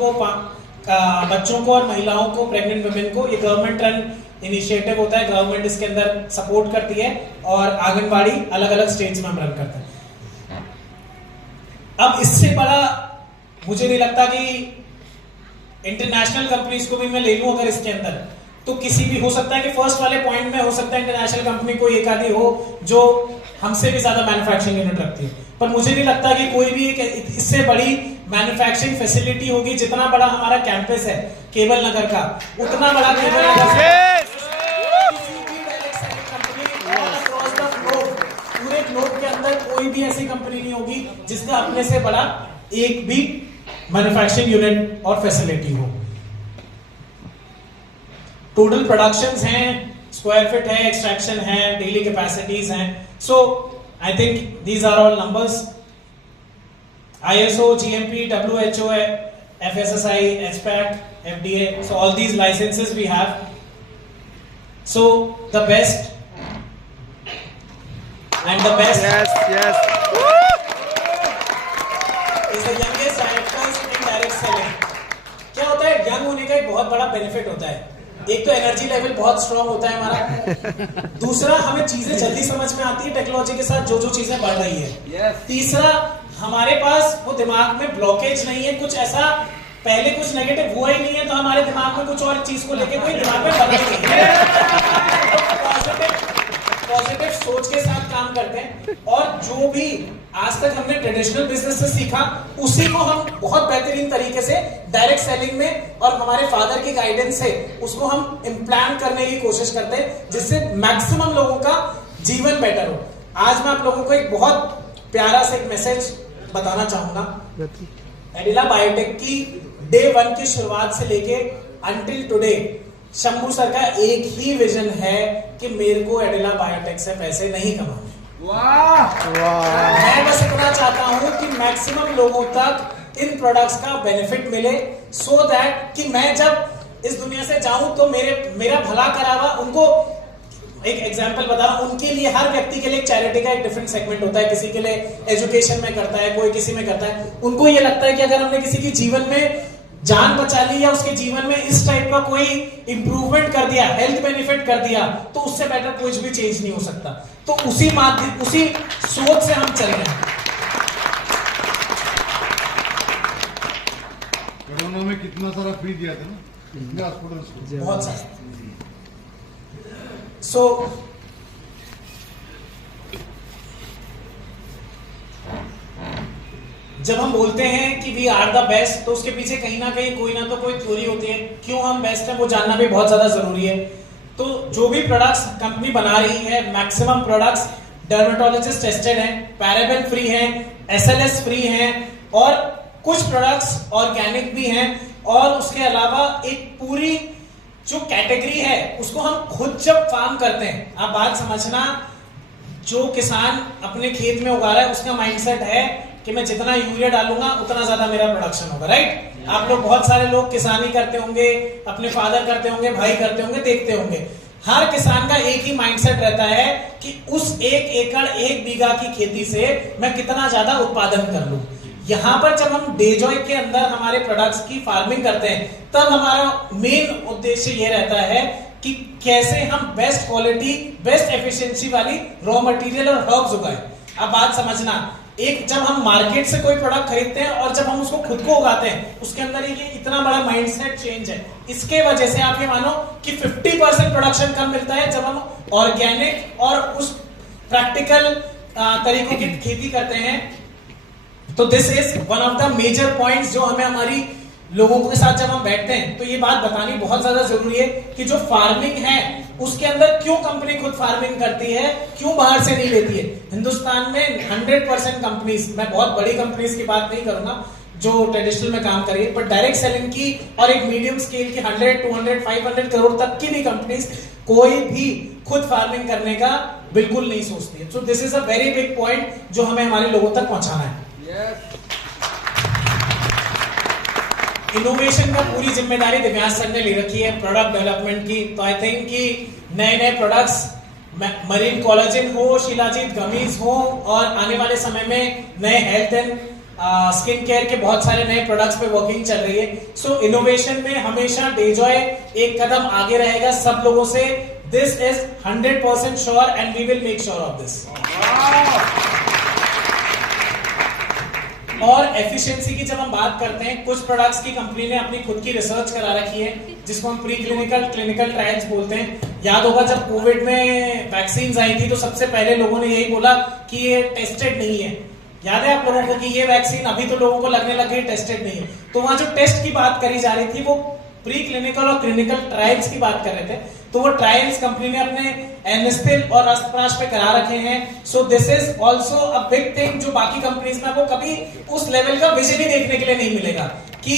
को और महिलाओं को, प्रेग्नेंट वुमेन को, ये गवर्नमेंट रन इनिशिएटिव होता है, गवर्नमेंट इसके अंदर सपोर्ट करती है और आंगनबाड़ी अलग अलग स्टेट्स में हम रन करते हैं। अब इससे बड़ा मुझे नहीं लगता कि इंटरनेशनल कंपनीज को भी मैं ले लूं अगर इसके अंदर, तो किसी भी हो सकता है कि फर्स्ट वाले पॉइंट में हो सकता है इंटरनेशनल कंपनी कोई एक आधी हो जो हमसे भी ज्यादा मैन्युफैक्चरिंग यूनिट रखती है, पर मुझे नहीं लगता कि कोई भी एक इससे बड़ी मैन्युफैक्चरिंग फैसिलिटी होगी। जितना बड़ा हमारा कैंपस है केवल नगर का, उतना बड़ा केवल नगर पूरे ग्लोब के अंदर कोई भी ऐसी कंपनी नहीं होगी जिसका अपने से बड़ा एक भी मैन्युफैक्चरिंग यूनिट और फैसिलिटी हो। टोटल प्रोडक्शंस हैं, स्क्वायर फीट है, एक्सट्रैक्शन है, डेली कैपेसिटीज हैं। So I think these are all numbers. ISO, GMP, WHO, FSSAI, SPAC, FDA, so all these licenses we have. So the best and the best yes is the youngest directors in direct selling. क्या होता है, young होने का एक बहुत बड़ा benefit होता है। एक तो एनर्जी लेवल बहुत स्ट्रांग होता है हमारा, दूसरा हमें चीजें जल्दी समझ में आती है टेक्नोलॉजी के साथ जो चीजें बढ़ रही है, तीसरा हमारे पास वो दिमाग में ब्लॉकेज नहीं है, कुछ ऐसा पहले कुछ नेगेटिव हुआ ही नहीं है तो हमारे दिमाग में कुछ और चीज को लेके कोई दिमाग में बना ही नहीं है। पॉजिटिव सोच के साथ काम करते हैं और जो भी आज तक हमने ट्रेडिशनल बिजनेस से सीखा उसी को हम बहुत बेहतरीन तरीके से डायरेक्ट सेलिंग में और हमारे फादर की गाइडेंस से उसको हम इम्प्लांट करने की कोशिश करते हैं, जिससे मैक्सिमम लोगों का जीवन बेटर हो। आज मैं आप लोगों को एक बहुत प्यारा सा एक मैसेज बताना चाहूंगा। एडिला बायोटेक की डे 1 की शुरुआत से लेके अंटिल टुडे शंभू सर का एक ही विजन है कि मेरे को एडिला बायोटेक से पैसे नहीं कमाने। मैं बस इतना चाहता हूं कि मैक्सिमम लोगों तक इन प्रोडक्ट्स का बेनिफिट मिले, सो दैट कि मैं जब इस दुनिया से जाऊं तो मेरा भला करा हुआ उनको एक एग्जांपल बता रहा हूं, उनके लिए हर व्यक्ति के लिए एक चैरिटी का एक डिफरेंट सेगमेंट होता है, किसी के लिए एजुकेशन में करता है, कोई किसी में करता है। उनको ये लगता है कि अगर हमने किसी की जीवन में जान बचा ली या उसके जीवन में इस टाइप का कोई इंप्रूवमेंट कर दिया, हेल्थ बेनिफिट कर दिया, तो उससे बेटर कुछ भी चेंज नहीं हो सकता। तो उसी सोच से हम चल रहे हैं। कोरोना में कितना सारा फ्री दिया था ना, कितने हॉस्पिटल्स को, बहुत सारा। सो जब हम बोलते हैं कि वी आर द बेस्ट, तो उसके पीछे कहीं ना कहीं कोई ना तो कोई थ्योरी होती है। क्यों हम बेस्ट हैं वो जानना भी बहुत ज्यादा जरूरी है। तो जो भी प्रोडक्ट्स कंपनी बना रही है, मैक्सिमम प्रोडक्ट्स डर्मेटोलॉजिस्ट टेस्टेड हैं, पैराबेन फ्री हैं, एसएलएस फ्री हैं, और कुछ प्रोडक्ट्स ऑर्गेनिक भी हैं। और उसके अलावा एक पूरी जो कैटेगरी है उसको हम खुद जब फार्म करते हैं, आप बात समझना, जो किसान अपने खेत में उगा रहा है उसका माइंडसेट है कि मैं जितना यूरिया डालूंगा उतना ज्यादा मेरा प्रोडक्शन होगा, राइट। आप लोग बहुत सारे लोग किसानी करते होंगे, अपने फादर करते होंगे, भाई करते होंगे, देखते होंगे। हर किसान का एक ही माइंडसेट रहता है कि उस 1 एकड़ 1 बीघा की खेती से मैं कितना ज्यादा उत्पादन कर लूं। यहां पर जब हम डेजॉय के अंदर हमारे प्रोडक्ट्स की फार्मिंग करते हैं, तब हमारा मेन उद्देश्य ये रहता है कि कैसे हम बेस्ट क्वालिटी, बेस्ट एफिशिएंसी वाली रॉ मटेरियल और हर्ब्स उगाएं। अब बात समझना, एक जब हम मार्केट से कोई प्रोडक्ट खरीदते हैं और जब हम उसको खुद को उगाते हैं, उसके अंदर ये इतना बड़ा माइंडसेट चेंज है। इसके वजह से आप ये मानो कि 50% प्रोडक्शन कम मिलता है जब हम ऑर्गेनिक और उस प्रैक्टिकल तरीकों की खेती करते हैं। तो this is one of the major points जो हमें हमारी लोगों के साथ जब हम बैठते हैं तो ये बात बतानी बहुत ज्यादा जरूरी है कि जो फार्मिंग है उसके अंदर क्यों कंपनी खुद फार्मिंग करती है, क्यों बाहर से नहीं लेती है। हिंदुस्तान में 100% कंपनीज, मैं बहुत बड़ी कंपनीज की बात नहीं करूंगा जो ट्रेडिशनल में काम करिए, बट डायरेक्ट सेलिंग की और एक मीडियम स्केल की 100, 200, 500 करोड़ तक की भी कंपनीज कोई भी खुद फार्मिंग करने का बिल्कुल नहीं सोचती है। सो this is a very big point जो हमें हमारे लोगों तक पहुंचाना है। इनोवेशन का पूरी जिम्मेदारी दिव्यांश सर ने ले रखी है प्रोडक्ट डेवलपमेंट की। तो आई थिंक कि नए नए प्रोडक्ट्स, मरीन कोलाजन हो, शिलाजीत गमीज हो, और आने वाले समय में नए हेल्थ एंड स्किन केयर के बहुत सारे नए प्रोडक्ट्स पे वर्किंग चल रही है। सो इनोवेशन में हमेशा डेजॉय एक कदम आगे रहेगा सब लोगों से। This is 100% sure and we will make sure of this. और एफिशिएंसी की जब हम बात करते हैं, कुछ प्रोडक्ट्स की कंपनी ने अपनी खुद की रिसर्च करा रखी है जिसको हम प्री क्लिनिकल, क्लिनिकल ट्रायल्स बोलते हैं। याद होगा जब कोविड में वैक्सीन आई थी तो सबसे पहले लोगों ने यही बोला कि ये टेस्टेड नहीं है। याद है आप लोगों को कि ये वैक्सीन अभी तो लोगों को लगने लग गई टेस्टेड नहीं है। तो वहां जो टेस्ट की बात करी जा रही थी वो प्री क्लिनिकल और क्लिनिकल ट्रायल्स की बात कर रहे थे। तो वो ट्रायल्स कंपनी ने अपने एनएसपिल और रस्तप्राश पे करा रखे हैं। सो this is also a big thing जो बाकी कंपनीज में वो कभी उस लेवल का विजन ही देखने के लिए नहीं मिलेगा कि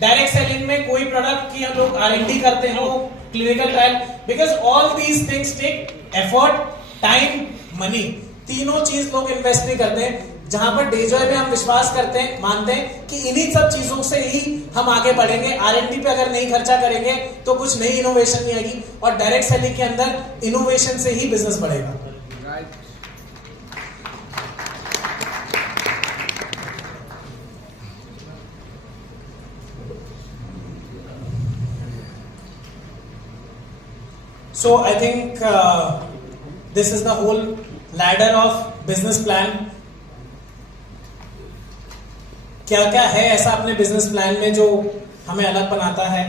डायरेक्ट सेलिंग में कोई प्रोडक्ट की हम लोग R&D करते हो, clinical trial, because all these things take effort, time, money. तीनों चीज लोग इन्वेस्ट नहीं करते हैं। जहां पर डेजॉय में हम विश्वास करते हैं, मानते हैं कि इन्हीं सब चीजों से ही हम आगे बढ़ेंगे। R&D पे अगर नहीं खर्चा करेंगे तो कुछ नई इनोवेशन नहीं आएगी, और डायरेक्ट सेलिंग के अंदर इनोवेशन से ही बिजनेस बढ़ेगा। So I think this is the whole ladder of business plan. क्या क्या है ऐसा अपने बिजनेस प्लान में जो हमें अलग बनाता है।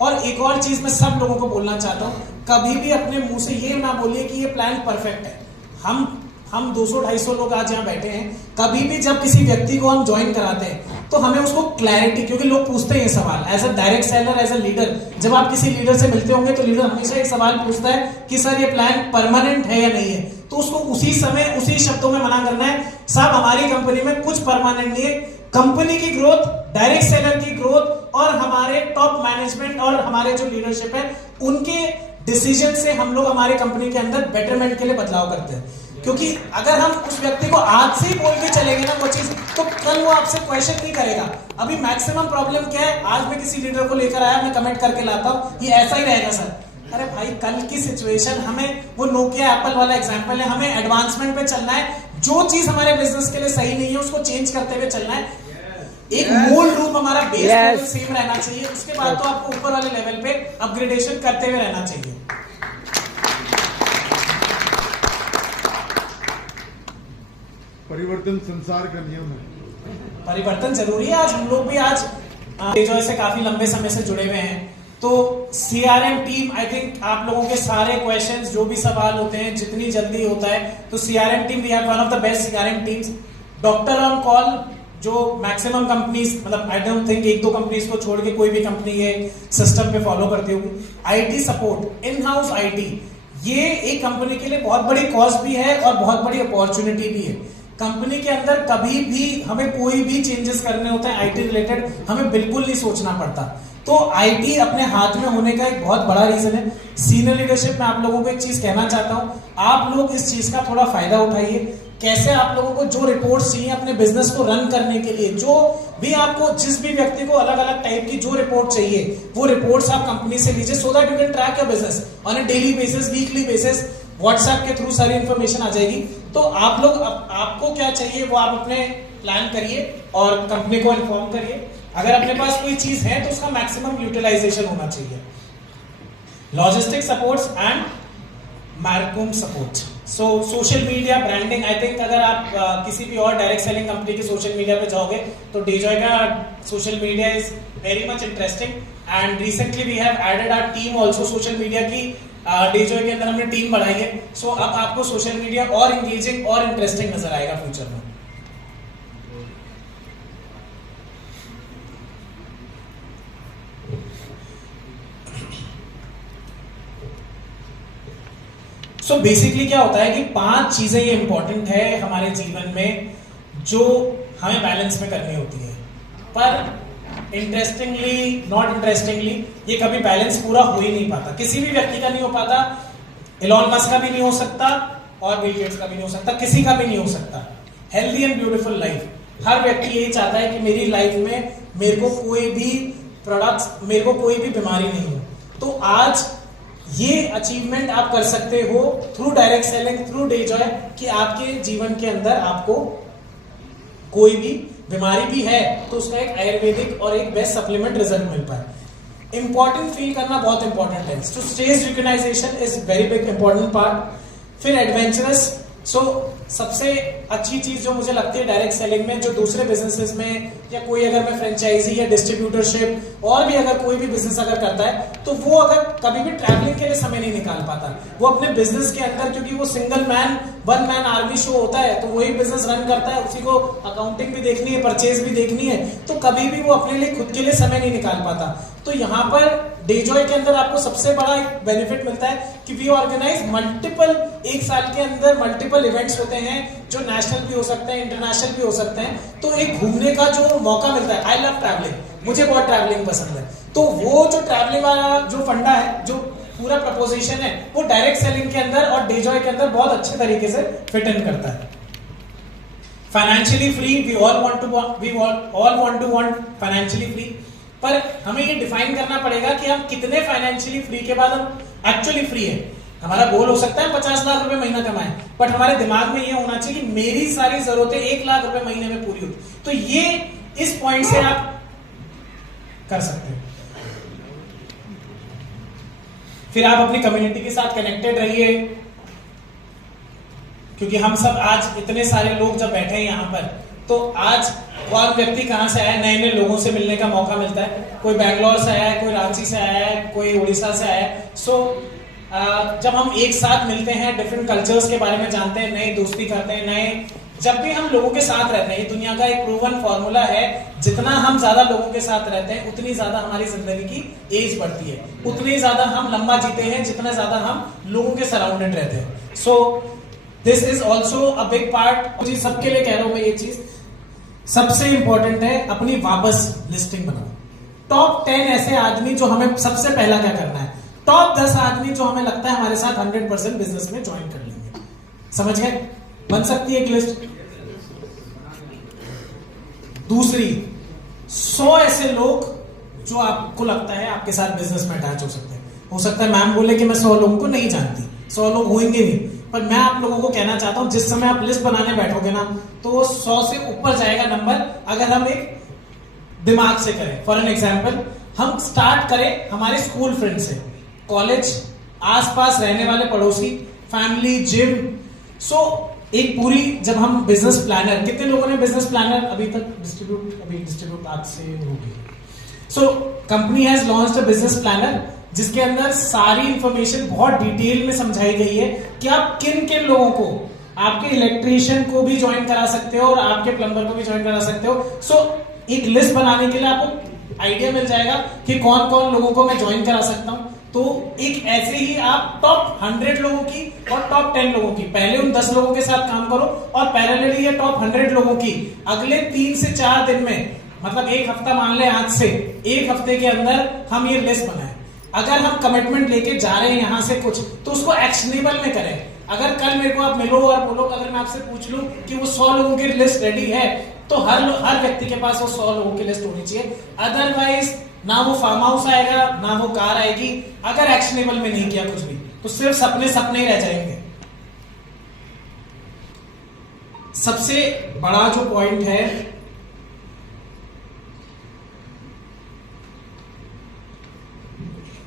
और एक और चीज मैं सब लोगों को बोलना चाहता हूं, कभी भी अपने मुंह से ये ना बोलिए कि ये प्लान परफेक्ट है। हम 200-250 लोग आज यहाँ बैठे हैं, कभी भी जब किसी व्यक्ति को हम ज्वाइन कराते हैं तो हमें उसको क्लैरिटी, क्योंकि लोग पूछते हैं ये सवाल as a direct seller, as a leader. जब आप किसी लीडर से मिलते होंगे तो लीडर हमेशा एक सवाल पूछता है कि सर ये प्लान परमानेंट है या नहीं है। तो उसको उसी समय उसी शब्दों में मना करना है, साहब हमारी कंपनी में कुछ परमानेंट नहीं है। कंपनी की ग्रोथ, डायरेक्ट सेलर की ग्रोथ और हमारे टॉप मैनेजमेंट और हमारे जो लीडरशिप है उनके डिसीजन से हम लोग हमारी कंपनी के अंदर बेटरमेंट के लिए बदलाव करते हैं। क्योंकि अगर हम उस व्यक्ति को आज से ही बोल के चलेंगे ना वो चीज, तो कल वो आपसे क्वेश्चन नहीं करेगा। अभी मैक्सिमम प्रॉब्लम क्या है, आज मैं किसी लीडर को लेकर आया, मैं कमेंट करके लाता हूं ये ऐसा ही रहेगा सर, अरे भाई कल की सिचुएशन, हमें वो नोकिया एप्पल वाला एग्जांपल है, हमें एडवांसमेंट पे चलना है, जो चीज हमारे बिजनेस के लिए सही नहीं है उसको चेंज करते हुए चलना है। एक मूल रूप हमारा बेस लेवल सेम रहना चाहिए, उसके बाद तो आपको ऊपर वाले लेवल पे अपग्रेडेशन करते हुए रहना चाहिए। परिवर्तन संसार का नियम है। परिवर्तन जरूरी है। आज हम लोग भी आज डेजॉय से काफी लंबे समय से जुड़े हुए हैं, तो सीआरएम टीम, आई थिंक आप लोगों के सारे क्वेश्चंस जो भी सवाल होते हैं जितनी जल्दी होता है, तो CRM team, we have one of the best CRM teams. Doctor on call, जो मैक्सिमम कंपनीज, मतलब आई डोंट थिंक एक दो कंपनीज को छोड़ के कोई भी कंपनी ये सिस्टम पे फॉलो करती होगी। IT support, in house IT, ये एक कंपनी के लिए बहुत बड़ी कॉस्ट भी है और बहुत बड़ी अपॉर्चुनिटी भी है। कंपनी के अंदर कभी भी हमें कोई भी चेंजेस करने होते हैं आईटी रिलेटेड, हमें बिल्कुल नहीं सोचना पड़ता। तो आईटी अपने हाथ में होने का एक बहुत बड़ा रीजन है। सीनियर लीडरशिप में आप लोगों को एक चीज कहना चाहता हूं, आप लोग इस चीज का थोड़ा फायदा उठाइए। कैसे आप लोगों को जो रिपोर्ट्स चाहिए अपने बिजनेस को रन करने के लिए, जो भी आपको, जिस भी व्यक्ति को अलग अलग टाइप की जो रिपोर्ट चाहिए, वो रिपोर्ट्स आप कंपनी से लीजिए, सो that you can track your business on a daily basis, weekly basis. WhatsApp के थ्रू सारी इंफॉर्मेशन आ जाएगी। तो आप लोग, आपको क्या चाहिए वो आप अपने प्लान करिए और कंपनी को इन्फॉर्म करिए। अगर अपने पास कोई चीज है तो उसका मैक्सिमम यूटिलाइजेशन होना चाहिए। Logistic supports and marcom support. So social media branding, I think अगर आप किसी भी और डायरेक्ट सेलिंग कंपनी के सोशल मीडिया पे जाओगे तो डेजॉय का social media is very much interesting, and recently we have added our team also social media की। डेजॉय के अंदर हमने टीम बढ़ाई है। सो अब आपको सोशल मीडिया और इंगेजिंग और इंटरेस्टिंग नजर आएगा फ्यूचर में। सो बेसिकली क्या होता है कि 5 चीजें ये इंपॉर्टेंट है हमारे जीवन में जो हमें बैलेंस में करनी होती है, पर इंटरेस्टिंगली, नॉट इंटरेस्टिंगली, ये कभी बैलेंस पूरा हो ही नहीं पाता। किसी भी व्यक्ति का नहीं हो पाता, एलॉन मस्क का भी नहीं हो सकता और बिल गेट्स का भी नहीं हो सकता, किसी का भी नहीं हो सकता। हेल्दी एंड ब्यूटीफुल लाइफ, हर व्यक्ति यही चाहता है कि मेरी लाइफ में मेरे को कोई भी प्रोडक्ट्स, मेरे को कोई भी बीमारी नहीं हो। तो आज ये अचीवमेंट आप कर सकते हो through direct selling, through Dejoy, कि आपके जीवन के अंदर आपको कोई भी बीमारी भी है तो उसका एक आयुर्वेदिक और एक बेस्ट सप्लीमेंट रिजल्ट मिल पाए। इंपॉर्टेंट फील करना बहुत इंपॉर्टेंट है। तो stage recognisation is very big important part. फिर एडवेंचरस, सो सबसे अच्छी चीज जो मुझे लगती है डायरेक्ट सेलिंग में, जो दूसरे बिजनेसेस में, या कोई अगर मैं फ्रेंचाइजी या डिस्ट्रीब्यूटरशिप और भी अगर कोई भी बिजनेस अगर करता है, तो वो अगर कभी भी ट्रैवलिंग के लिए समय नहीं निकाल पाता। वो अपने बिजनेस के अंदर, क्योंकि वो single man, one man army show होता है, तो वही बिजनेस रन करता है, उसी को अकाउंटिंग भी देखनी है, परचेज भी देखनी है, तो कभी भी वो अपने लिए, खुद के लिए समय नहीं निकाल पाता। तो यहाँ पर डेजॉय के अंदर आपको सबसे बड़ा एक बेनिफिट मिलता है कि वी ऑर्गेनाइज मल्टीपल, एक साल के अंदर मल्टीपल इवेंट्स होते हैं जो नेशनल भी हो सकते हैं, इंटरनेशनल भी हो सकते हैं। तो एक घूमने का जो मौका मिलता है, आई लव ट्रैवलिंग, मुझे बहुत ट्रैवलिंग पसंद है। तो वो जो ट्रैवलिंग वाला जो फंडा है, जो पूरा प्रपोजिशन है, वो डायरेक्ट सेलिंग के अंदर और डेजॉय के अंदर बहुत अच्छे तरीके से फिट इन करता है। Financially free, we all want to want financially free, पर हमें ये डिफाइन करना पड़ेगा कि हम कितने फाइनेंशियली फ्री के बाद हम एक्चुअली फ्री है। हमारा गोल हो सकता है 50 लाख रुपए महीना कमाएं, बट हमारे दिमाग में ये होना चाहिए कि मेरी सारी जरूरतें 1 लाख रुपए महीने में पूरी होती। तो ये इस पॉइंट से आप कर सकते हैं। फिर आप अपनी कम्युनिटी के साथ कनेक्टेड रहिए, क्योंकि हम सब आज इतने सारे लोग जब बैठे हैं यहाँ पर, तो आज कौन व्यक्ति कहां से आया है, नए नए लोगों से मिलने का मौका मिलता है। कोई बैंगलोर से आया है, कोई रांची से आया है, कोई उड़ीसा से आया है। सो जब हम एक साथ मिलते हैं, डिफरेंट कल्चर्स के बारे में जानते हैं, नई दोस्ती करते हैं, नए, जब भी हम लोगों के साथ रहते हैं, ये दुनिया का एक प्रूवन फॉर्मूला है, जितना हम ज्यादा लोगों के साथ रहते हैं उतनी ज्यादा हमारी जिंदगी की एज बढ़ती है, उतनी ज्यादा हम लंबा जीते हैं जितना ज्यादा हम लोगों के सराउंडेड रहते हैं। सो this is also a big part. सबके लिए कह रहा हूं मैं ये चीज, सबसे इंपॉर्टेंट है अपनी वापस लिस्टिंग बनाओ। टॉप 10 ऐसे आदमी जो हमें सबसे पहला क्या करना है, टॉप 10 आदमी जो हमें लगता है हमारे साथ 100% बिजनेस में ज्वाइन कर लेंगे। समझ गए? बन सकती है एक लिस्ट। दूसरी, 100 ऐसे लोग जो आपको लगता है आपके साथ बिजनेस में अटैच हो सकते हैं, हो सकता है मैम बोले कि मैं 100 लोगों को नहीं जानती, 100 लोग होंगे नहीं, पर मैं आप लोगों को कहना चाहता हूं जिस समय आप लिस्ट बनाने बैठोगे ना तो 100 से ऊपर जाएगा नंबर, अगर हम एक दिमाग से करें। फॉर एन एग्जाम्पल, हम स्टार्ट करें हमारे स्कूल फ्रेंड से, कॉलेज, आसपास रहने वाले पड़ोसी, फैमिली, जिम। सो एक पूरी, जब हम बिजनेस प्लानर, कितने लोगों ने बिजनेस प्लानर अभी तक डिस्ट्रीब्यूट आज से होगी? So company has launched a business planner जिसके अंदर सारी इंफॉर्मेशन बहुत डिटेल में समझाई गई है कि आप किन किन लोगों को, आपके इलेक्ट्रीशियन को भी ज्वाइन करा सकते हो और आपके प्लम्बर को भी ज्वाइन करा सकते हो। सो एक लिस्ट बनाने के लिए आपको आइडिया मिल जाएगा कि कौन कौन लोगों को मैं ज्वाइन करा सकता हूं। तो एक ऐसे ही आप टॉप 100 लोगों की और टॉप 10 लोगों की, पहले उन 10 लोगों के साथ काम करो और पैरेलली ये टॉप 100 लोगों की अगले 3 से 4 दिन में, मतलब एक हफ्ता मान ले आज से, एक हफ्ते के अंदर हम ये लिस्ट बनाएं। अगर हम कमिटमेंट लेके जा रहे हैं यहां से कुछ, तो उसको एक्शनेबल में करें। अगर कल मेरे को आप मिलो और बोलो, अगर मैं आपसे पूछ लूं कि वो 100 लोगों की लिस्ट रेडी है, तो हर व्यक्ति के पास वो 100 लोगों की लिस्ट होनी चाहिए। अदरवाइज ना वो फार्म हाउस आएगा, ना वो कार आएगी। अगर एक्शनेबल में नहीं किया कुछ भी, तो सिर्फ सपने सपने ही रह जाएंगे। सबसे बड़ा जो पॉइंट है,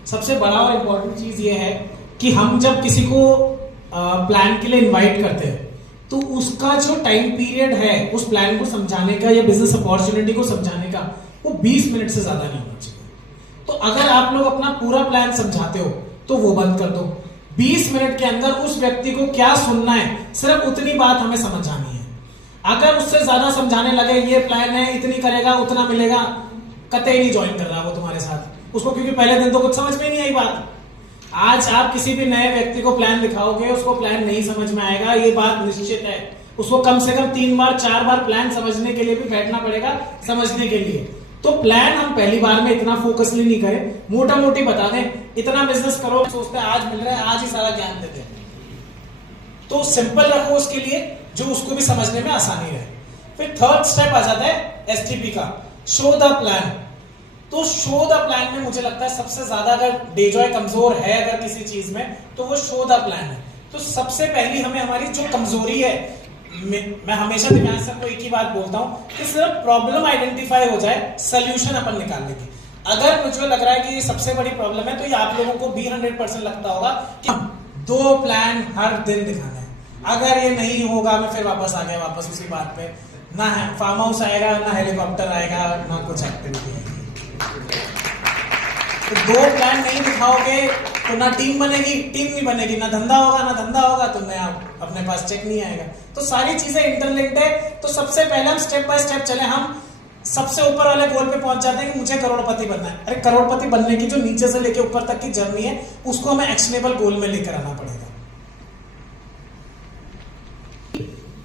सबसे बड़ा और इंपॉर्टेंट चीज ये है कि हम जब किसी को प्लान के लिए इनवाइट करते हैं तो उसका जो टाइम पीरियड है उस प्लान को समझाने का या बिजनेस अपॉर्चुनिटी को समझाने का, वो 20 मिनट से ज्यादा नहीं होना चाहिए। तो अगर आप लोग अपना पूरा प्लान समझाते हो तो वो बंद कर दो। 20 मिनट के अंदर उस व्यक्ति को क्या सुनना है, सिर्फ उतनी बात हमें समझानी है। अगर उससे ज्यादा समझाने लगे, ये प्लान है, इतनी करेगा, उतना मिलेगा, कतई नहीं ज्वाइन कर रहा वो तुम्हारे साथ उसको, क्योंकि पहले दिन तो कुछ समझ में नहीं आई बात। आज आप किसी भी नए व्यक्ति को प्लान दिखाओगे, उसको प्लान नहीं समझ में आएगा, ये बात निश्चित है। उसको कम से कम 3 बार 4 बार प्लान समझने के लिए भी बैठना पड़ेगा, समझने के लिए। तो प्लान हम पहली बार में इतना फोकसली नहीं करें, मोटा मोटी बता दें, इतना बिजनेस करो, सोचते हैं आज मिल रहा है, आज ही सारा ज्ञान देते हैं। तो सिंपल रखो उसके लिए, जो उसको भी समझने में आसानी रहे। फिर थर्ड स्टेप आ जाता है एसटीपी का, शो द प्लान। तो शो द प्लान में मुझे लगता है सबसे ज्यादा, अगर डेजॉय कमजोर है अगर किसी चीज में, तो वो शो द प्लान है। तो सबसे पहली हमें हमारी जो कमजोरी है, मैं हमेशा दिव्यांश सर को एक ही बात बोलता हूं कि सिर्फ प्रॉब्लम आइडेंटिफाई हो जाए, सोल्यूशन अपन निकाल लेंगे। अगर मुझे लग रहा है कि ये सबसे बड़ी प्रॉब्लम है, तो ये आप लोगों को भी 100% लगता होगा कि 2 प्लान हर दिन दिखाना है। अगर ये नहीं होगा, मैं फिर वापस आ गया, वापस उसी बात पे, ना है फार्म हाउस आएगा, ना हेलीकॉप्टर आएगा, ना कुछ एक्टिविटी आएगी। तो 2 प्लान नहीं दिखाओगे तो ना टीम बनेगी, टीम नहीं बनेगी, ना धंधा होगा, ना धंधा होगा तो नया अपने पास चेक नहीं आएगा। तो सारी चीजें इंटरलिंक्ड है। तो सबसे पहले हम स्टेप बाय स्टेप चले। हम सबसे ऊपर वाले गोल पे पहुंच जाते हैं कि मुझे करोड़पति बनना है। अरे करोड़पति बनने की जो नीचे से लेके ऊपर तक की जर्नी है, उसको हमें एक्शनेबल गोल में लेकर आना पड़ेगा।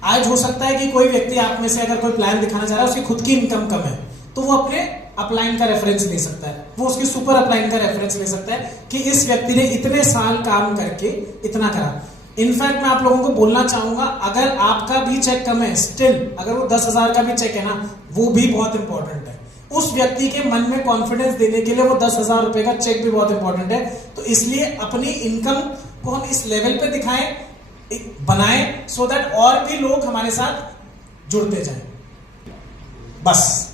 आज हो सकता है कि कोई व्यक्ति आप में से अगर कोई प्लान दिखाना चाह रहा है, उसकी खुद की इनकम कम है, तो वो अपने अपलाइन का रेफरेंस ले सकता है, वो उसकी सुपर अपलाइन का रेफरेंस ले सकता है कि इस व्यक्ति ने इतने साल काम करके इतना करा। इनफैक्ट मैं आप लोगों को बोलना चाहूंगा, अगर आपका भी चेक कम है, स्टिल अगर वो 10,000 का भी चेक है ना, वो भी बहुत इंपॉर्टेंट है। उस व्यक्ति के मन में कॉन्फिडेंस देने के लिए वो 10,000 रुपए का चेक भी बहुत इंपॉर्टेंट है। तो इसलिए अपनी इनकम को हम इस लेवल पे दिखाएं, बनाएं, सो दैट और भी लोग हमारे साथ जुड़ते जाएं। बस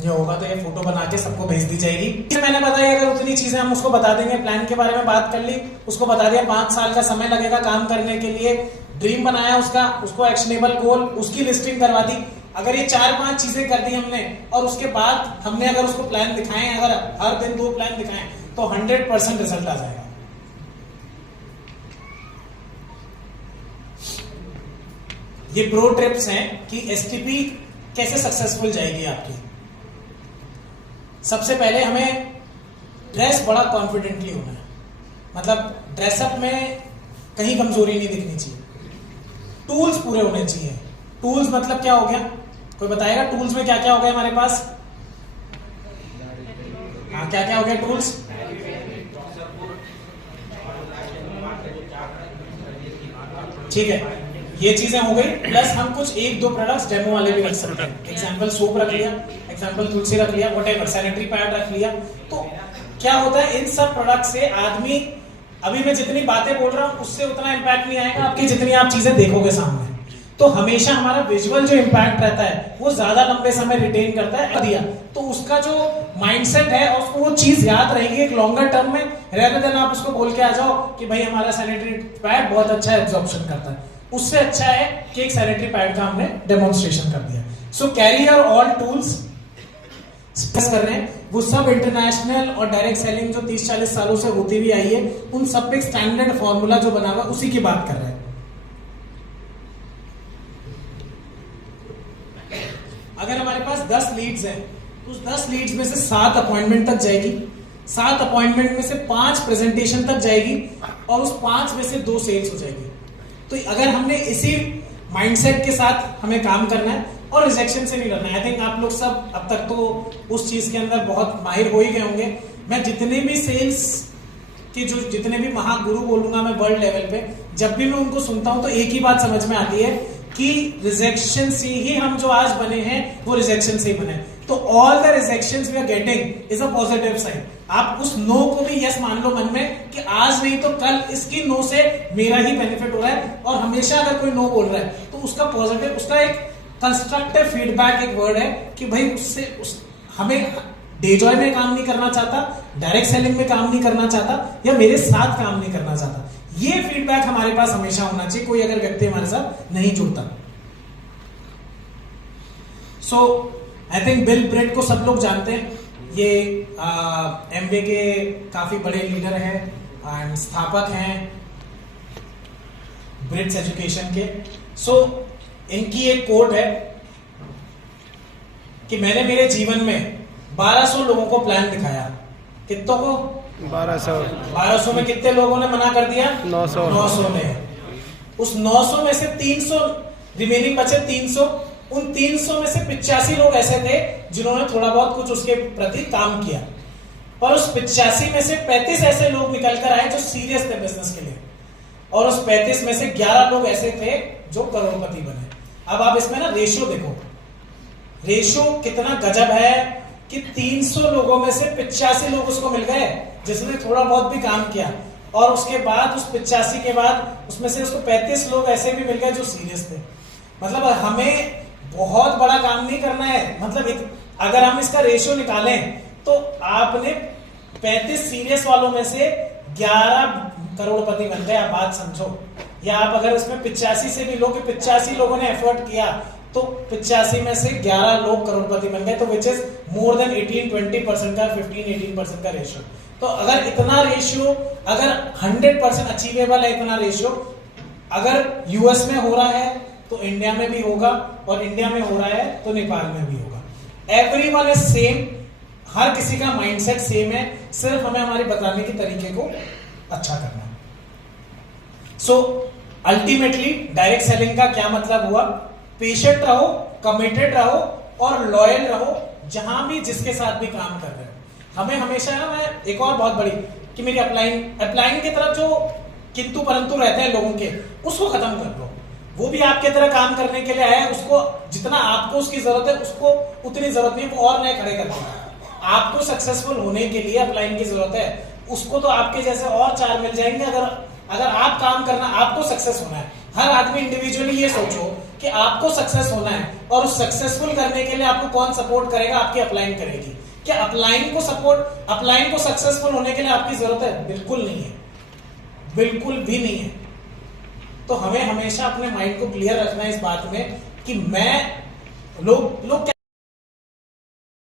ये होगा तो ये फोटो बना के सबको भेज दी जाएगी। मैंने बताया, अगर उतनी चीजें हम उसको बता देंगे, प्लान के बारे में बात कर ली, उसको बता दिया 5 साल का समय लगेगा काम करने के लिए, ड्रीम बनाया उसका, उसको एक्शनेबल गोल, उसकी लिस्टिंग करवा दी। अगर ये 4-5 चीजें कर दी हमने और उसके बाद हमने अगर उसको प्लान दिखाए, अगर हर दिन 2 प्लान दिखाएं, तो 100% रिजल्ट आ जाएगा। ये प्रो टिप्स हैं कि एसटीपी कैसे सक्सेसफुल जाएगी आपकी। सबसे पहले हमें ड्रेस बड़ा कॉन्फिडेंटली होना है, मतलब ड्रेसअप में कहीं कमजोरी नहीं दिखनी चाहिए। टूल्स पूरे होने चाहिए। टूल्स मतलब क्या हो गया, कोई बताएगा टूल्स में क्या क्या हो गया हमारे पास? हाँ, क्या क्या हो गया टूल्स? ठीक है, ये चीजें हो गई। प्लस हम कुछ 1-2 प्रोडक्ट्स डेमो वाले भी रख सकते हैं। एग्जांपल सोप रख लिया, एग्जाम्पल तुलसी रख लिया, व्हाटएवर, सैनिटरी पैड रख लिया, तो क्या होता है इन सब प्रोडक्ट से आदमी, अभी मैं जितनी बातें बोल रहा हूं उससे उतना इंपैक्ट नहीं आएगा आपकी जितनी आप चीजें देखोगे सामने। तो हमेशा हमारा विजुअल जो इंपैक्ट रहता है वो ज्यादा लंबे समय रिटेन करता है दिया, तो उसका जो माइंडसेट है और उसको वो चीज याद रहेगी एक लॉन्गर टर्म में, रेदर देन आप उसको बोल के आ जाओ कि भाई हमारा सैनिटरी पैड बहुत अच्छा एब्जॉर्प्शन करता है। उससे अच्छा है कि एक सैनिटरी पैड का हमने डेमोन्स्ट्रेशन कर दिया। सो कैरी योर ऑल टूल्स कर रहे हैं, वो सब इंटरनेशनल और डायरेक्ट सेलिंग जो 30-40 सालों से होती हुई आई है, उन सब पे स्टैंडर्ड फॉर्मूला जो बना हुआ उसी की बात कर रहे हैं। अगर हमारे पास 10 लीड्स हैं, उस 10 लीड्स में से 7 अपॉइंटमेंट तक जाएगी, 7 अपॉइंटमेंट में से 5 प्रेजेंटेशन तक जाएगी और उस 5 में से 2 सेल्स हो जाएगी। तो अगर हमने इसी माइंडसेट के साथ हमें काम करना है और रिजेक्शन से नहीं करना है। आई थिंक आप लोग सब अब तक तो उस चीज के अंदर बहुत माहिर हो ही गए होंगे। मैं जितने भी सेल्स के जो जितने भी महागुरु बोलूंगा मैं वर्ल्ड लेवल पे, जब भी मैं उनको सुनता हूं तो एक ही बात समझ में आती है कि रिजेक्शन से ही हम जो आज बने हैं वो रिजेक्शन से ही बने। तो all the rejections we are getting is a positive sign. आप उस नो को भी यस मान लो मन में कि आज नहीं तो कल इसकी नो से मेरा ही बेनिफिट हो रहा है, और हमेशा अगर कोई नो बोल रहा है तो उसका पॉजिटिव, उसका एक कंस्ट्रक्टिव फीडबैक एक वर्ड है कि भाई हमें डे जॉय में काम नहीं करना चाहता, डायरेक्ट सेलिंग में काम नहीं करना चाहता, या मेरे साथ काम नहीं करना चाहता। ये फीडबैक हमारे पास हमेशा होना चाहिए, कोई अगर व्यक्ति हमारे साथ नहीं जुड़ता। सो आई थिंक बिल ब्रेट को सब लोग जानते हैं, ये एमवे के काफी बड़े लीडर हैं एंड स्थापक हैं ब्रिट्स एजुकेशन के। सो इनकी एक कोट है कि मैंने मेरे जीवन में 1200 लोगों को प्लान दिखाया। कितनों को? 1200 में कितने लोगों ने मना कर दिया? 900 ने। उस 900 में से 300 रिमेनिंग बचे 300, उन 300 में से 85 लोग ऐसे थे जिन्होंने थोड़ा बहुत कुछ उसके प्रति काम किया, पर उस 85 में से 35 ऐसे लोग निकल कर आए जो सीरियस थे बिजनेस के लिए, और उस 35 में से 11 लोग ऐसे थे जो करोड़पति बने। अब आप इसमें ना रेशियो देखो, रेशियो कितना गजब है कि 300 लोगों में से 85 लोग उसको मिल गए जिसने थोड़ा बहुत भी काम किया, और उसके बाद उस 85 के बाद उसमें से उसको 35 लोग ऐसे भी मिल गए जो सीरियस थे। मतलब हमें बहुत बड़ा काम नहीं करना है, मतलब अगर हम इसका रेशियो निकालें तो आपने 35 सीरियस वालों में से 11 करोड़पति बन गए। आप बात समझो, या आप अगर उसमें 85 से भी लोग, 85 लोगों ने एफर्ट किया तो 85 में से 11 लोग करोड़पति बन गए, तो विच इज मोर देन 18-20% का 15-18% का रेशियो। तो अगर इतना रेशियो, अगर 100% अचीवेबल है इतना रेशियो, अगर यूएस में हो रहा है तो इंडिया में भी होगा, और इंडिया में हो रहा है तो नेपाल में भी होगा। एवरीवन इज सेम, हर किसी का माइंडसेट सेम है, सिर्फ हमें हमारे बताने के तरीके को अच्छा करना है। सो अल्टीमेटली डायरेक्ट सेलिंग का क्या मतलब हुआ? पेशेंट रहो, कमिटेड रहो और लॉयल रहो जहां भी जिसके साथ भी काम कर रहे हो। हमें हमेशा ना, मैं एक और बहुत बड़ी कि मेरी अपलाइन की तरफ जो किंतु परंतु रहते हैं लोगों के, उसको खत्म कर दो। वो भी आपके तरह काम करने के लिए आया है, उसको जितना आपको उसकी जरूरत है उसको उतनी जरूरत नहीं, वो और नए खड़े करते हैं। आपको सक्सेसफुल होने के लिए अपलाइन की जरूरत है, उसको तो आपके जैसे और 4 मिल जाएंगे। अगर आप काम करना, आपको सक्सेस होना है, हर आदमी इंडिविजुअली ये सोचो कि आपको सक्सेस होना है, और उस सक्सेसफुल करने के लिए आपको कौन सपोर्ट करेगा? आपकी अपलाइन करेगी। क्या अपलाइन को सक्सेसफुल होने के लिए आपकी जरूरत है? बिल्कुल नहीं है, बिल्कुल भी नहीं है। तो हमें हमेशा अपने माइंड को क्लियर रखना है इस बात में कि मैं लोग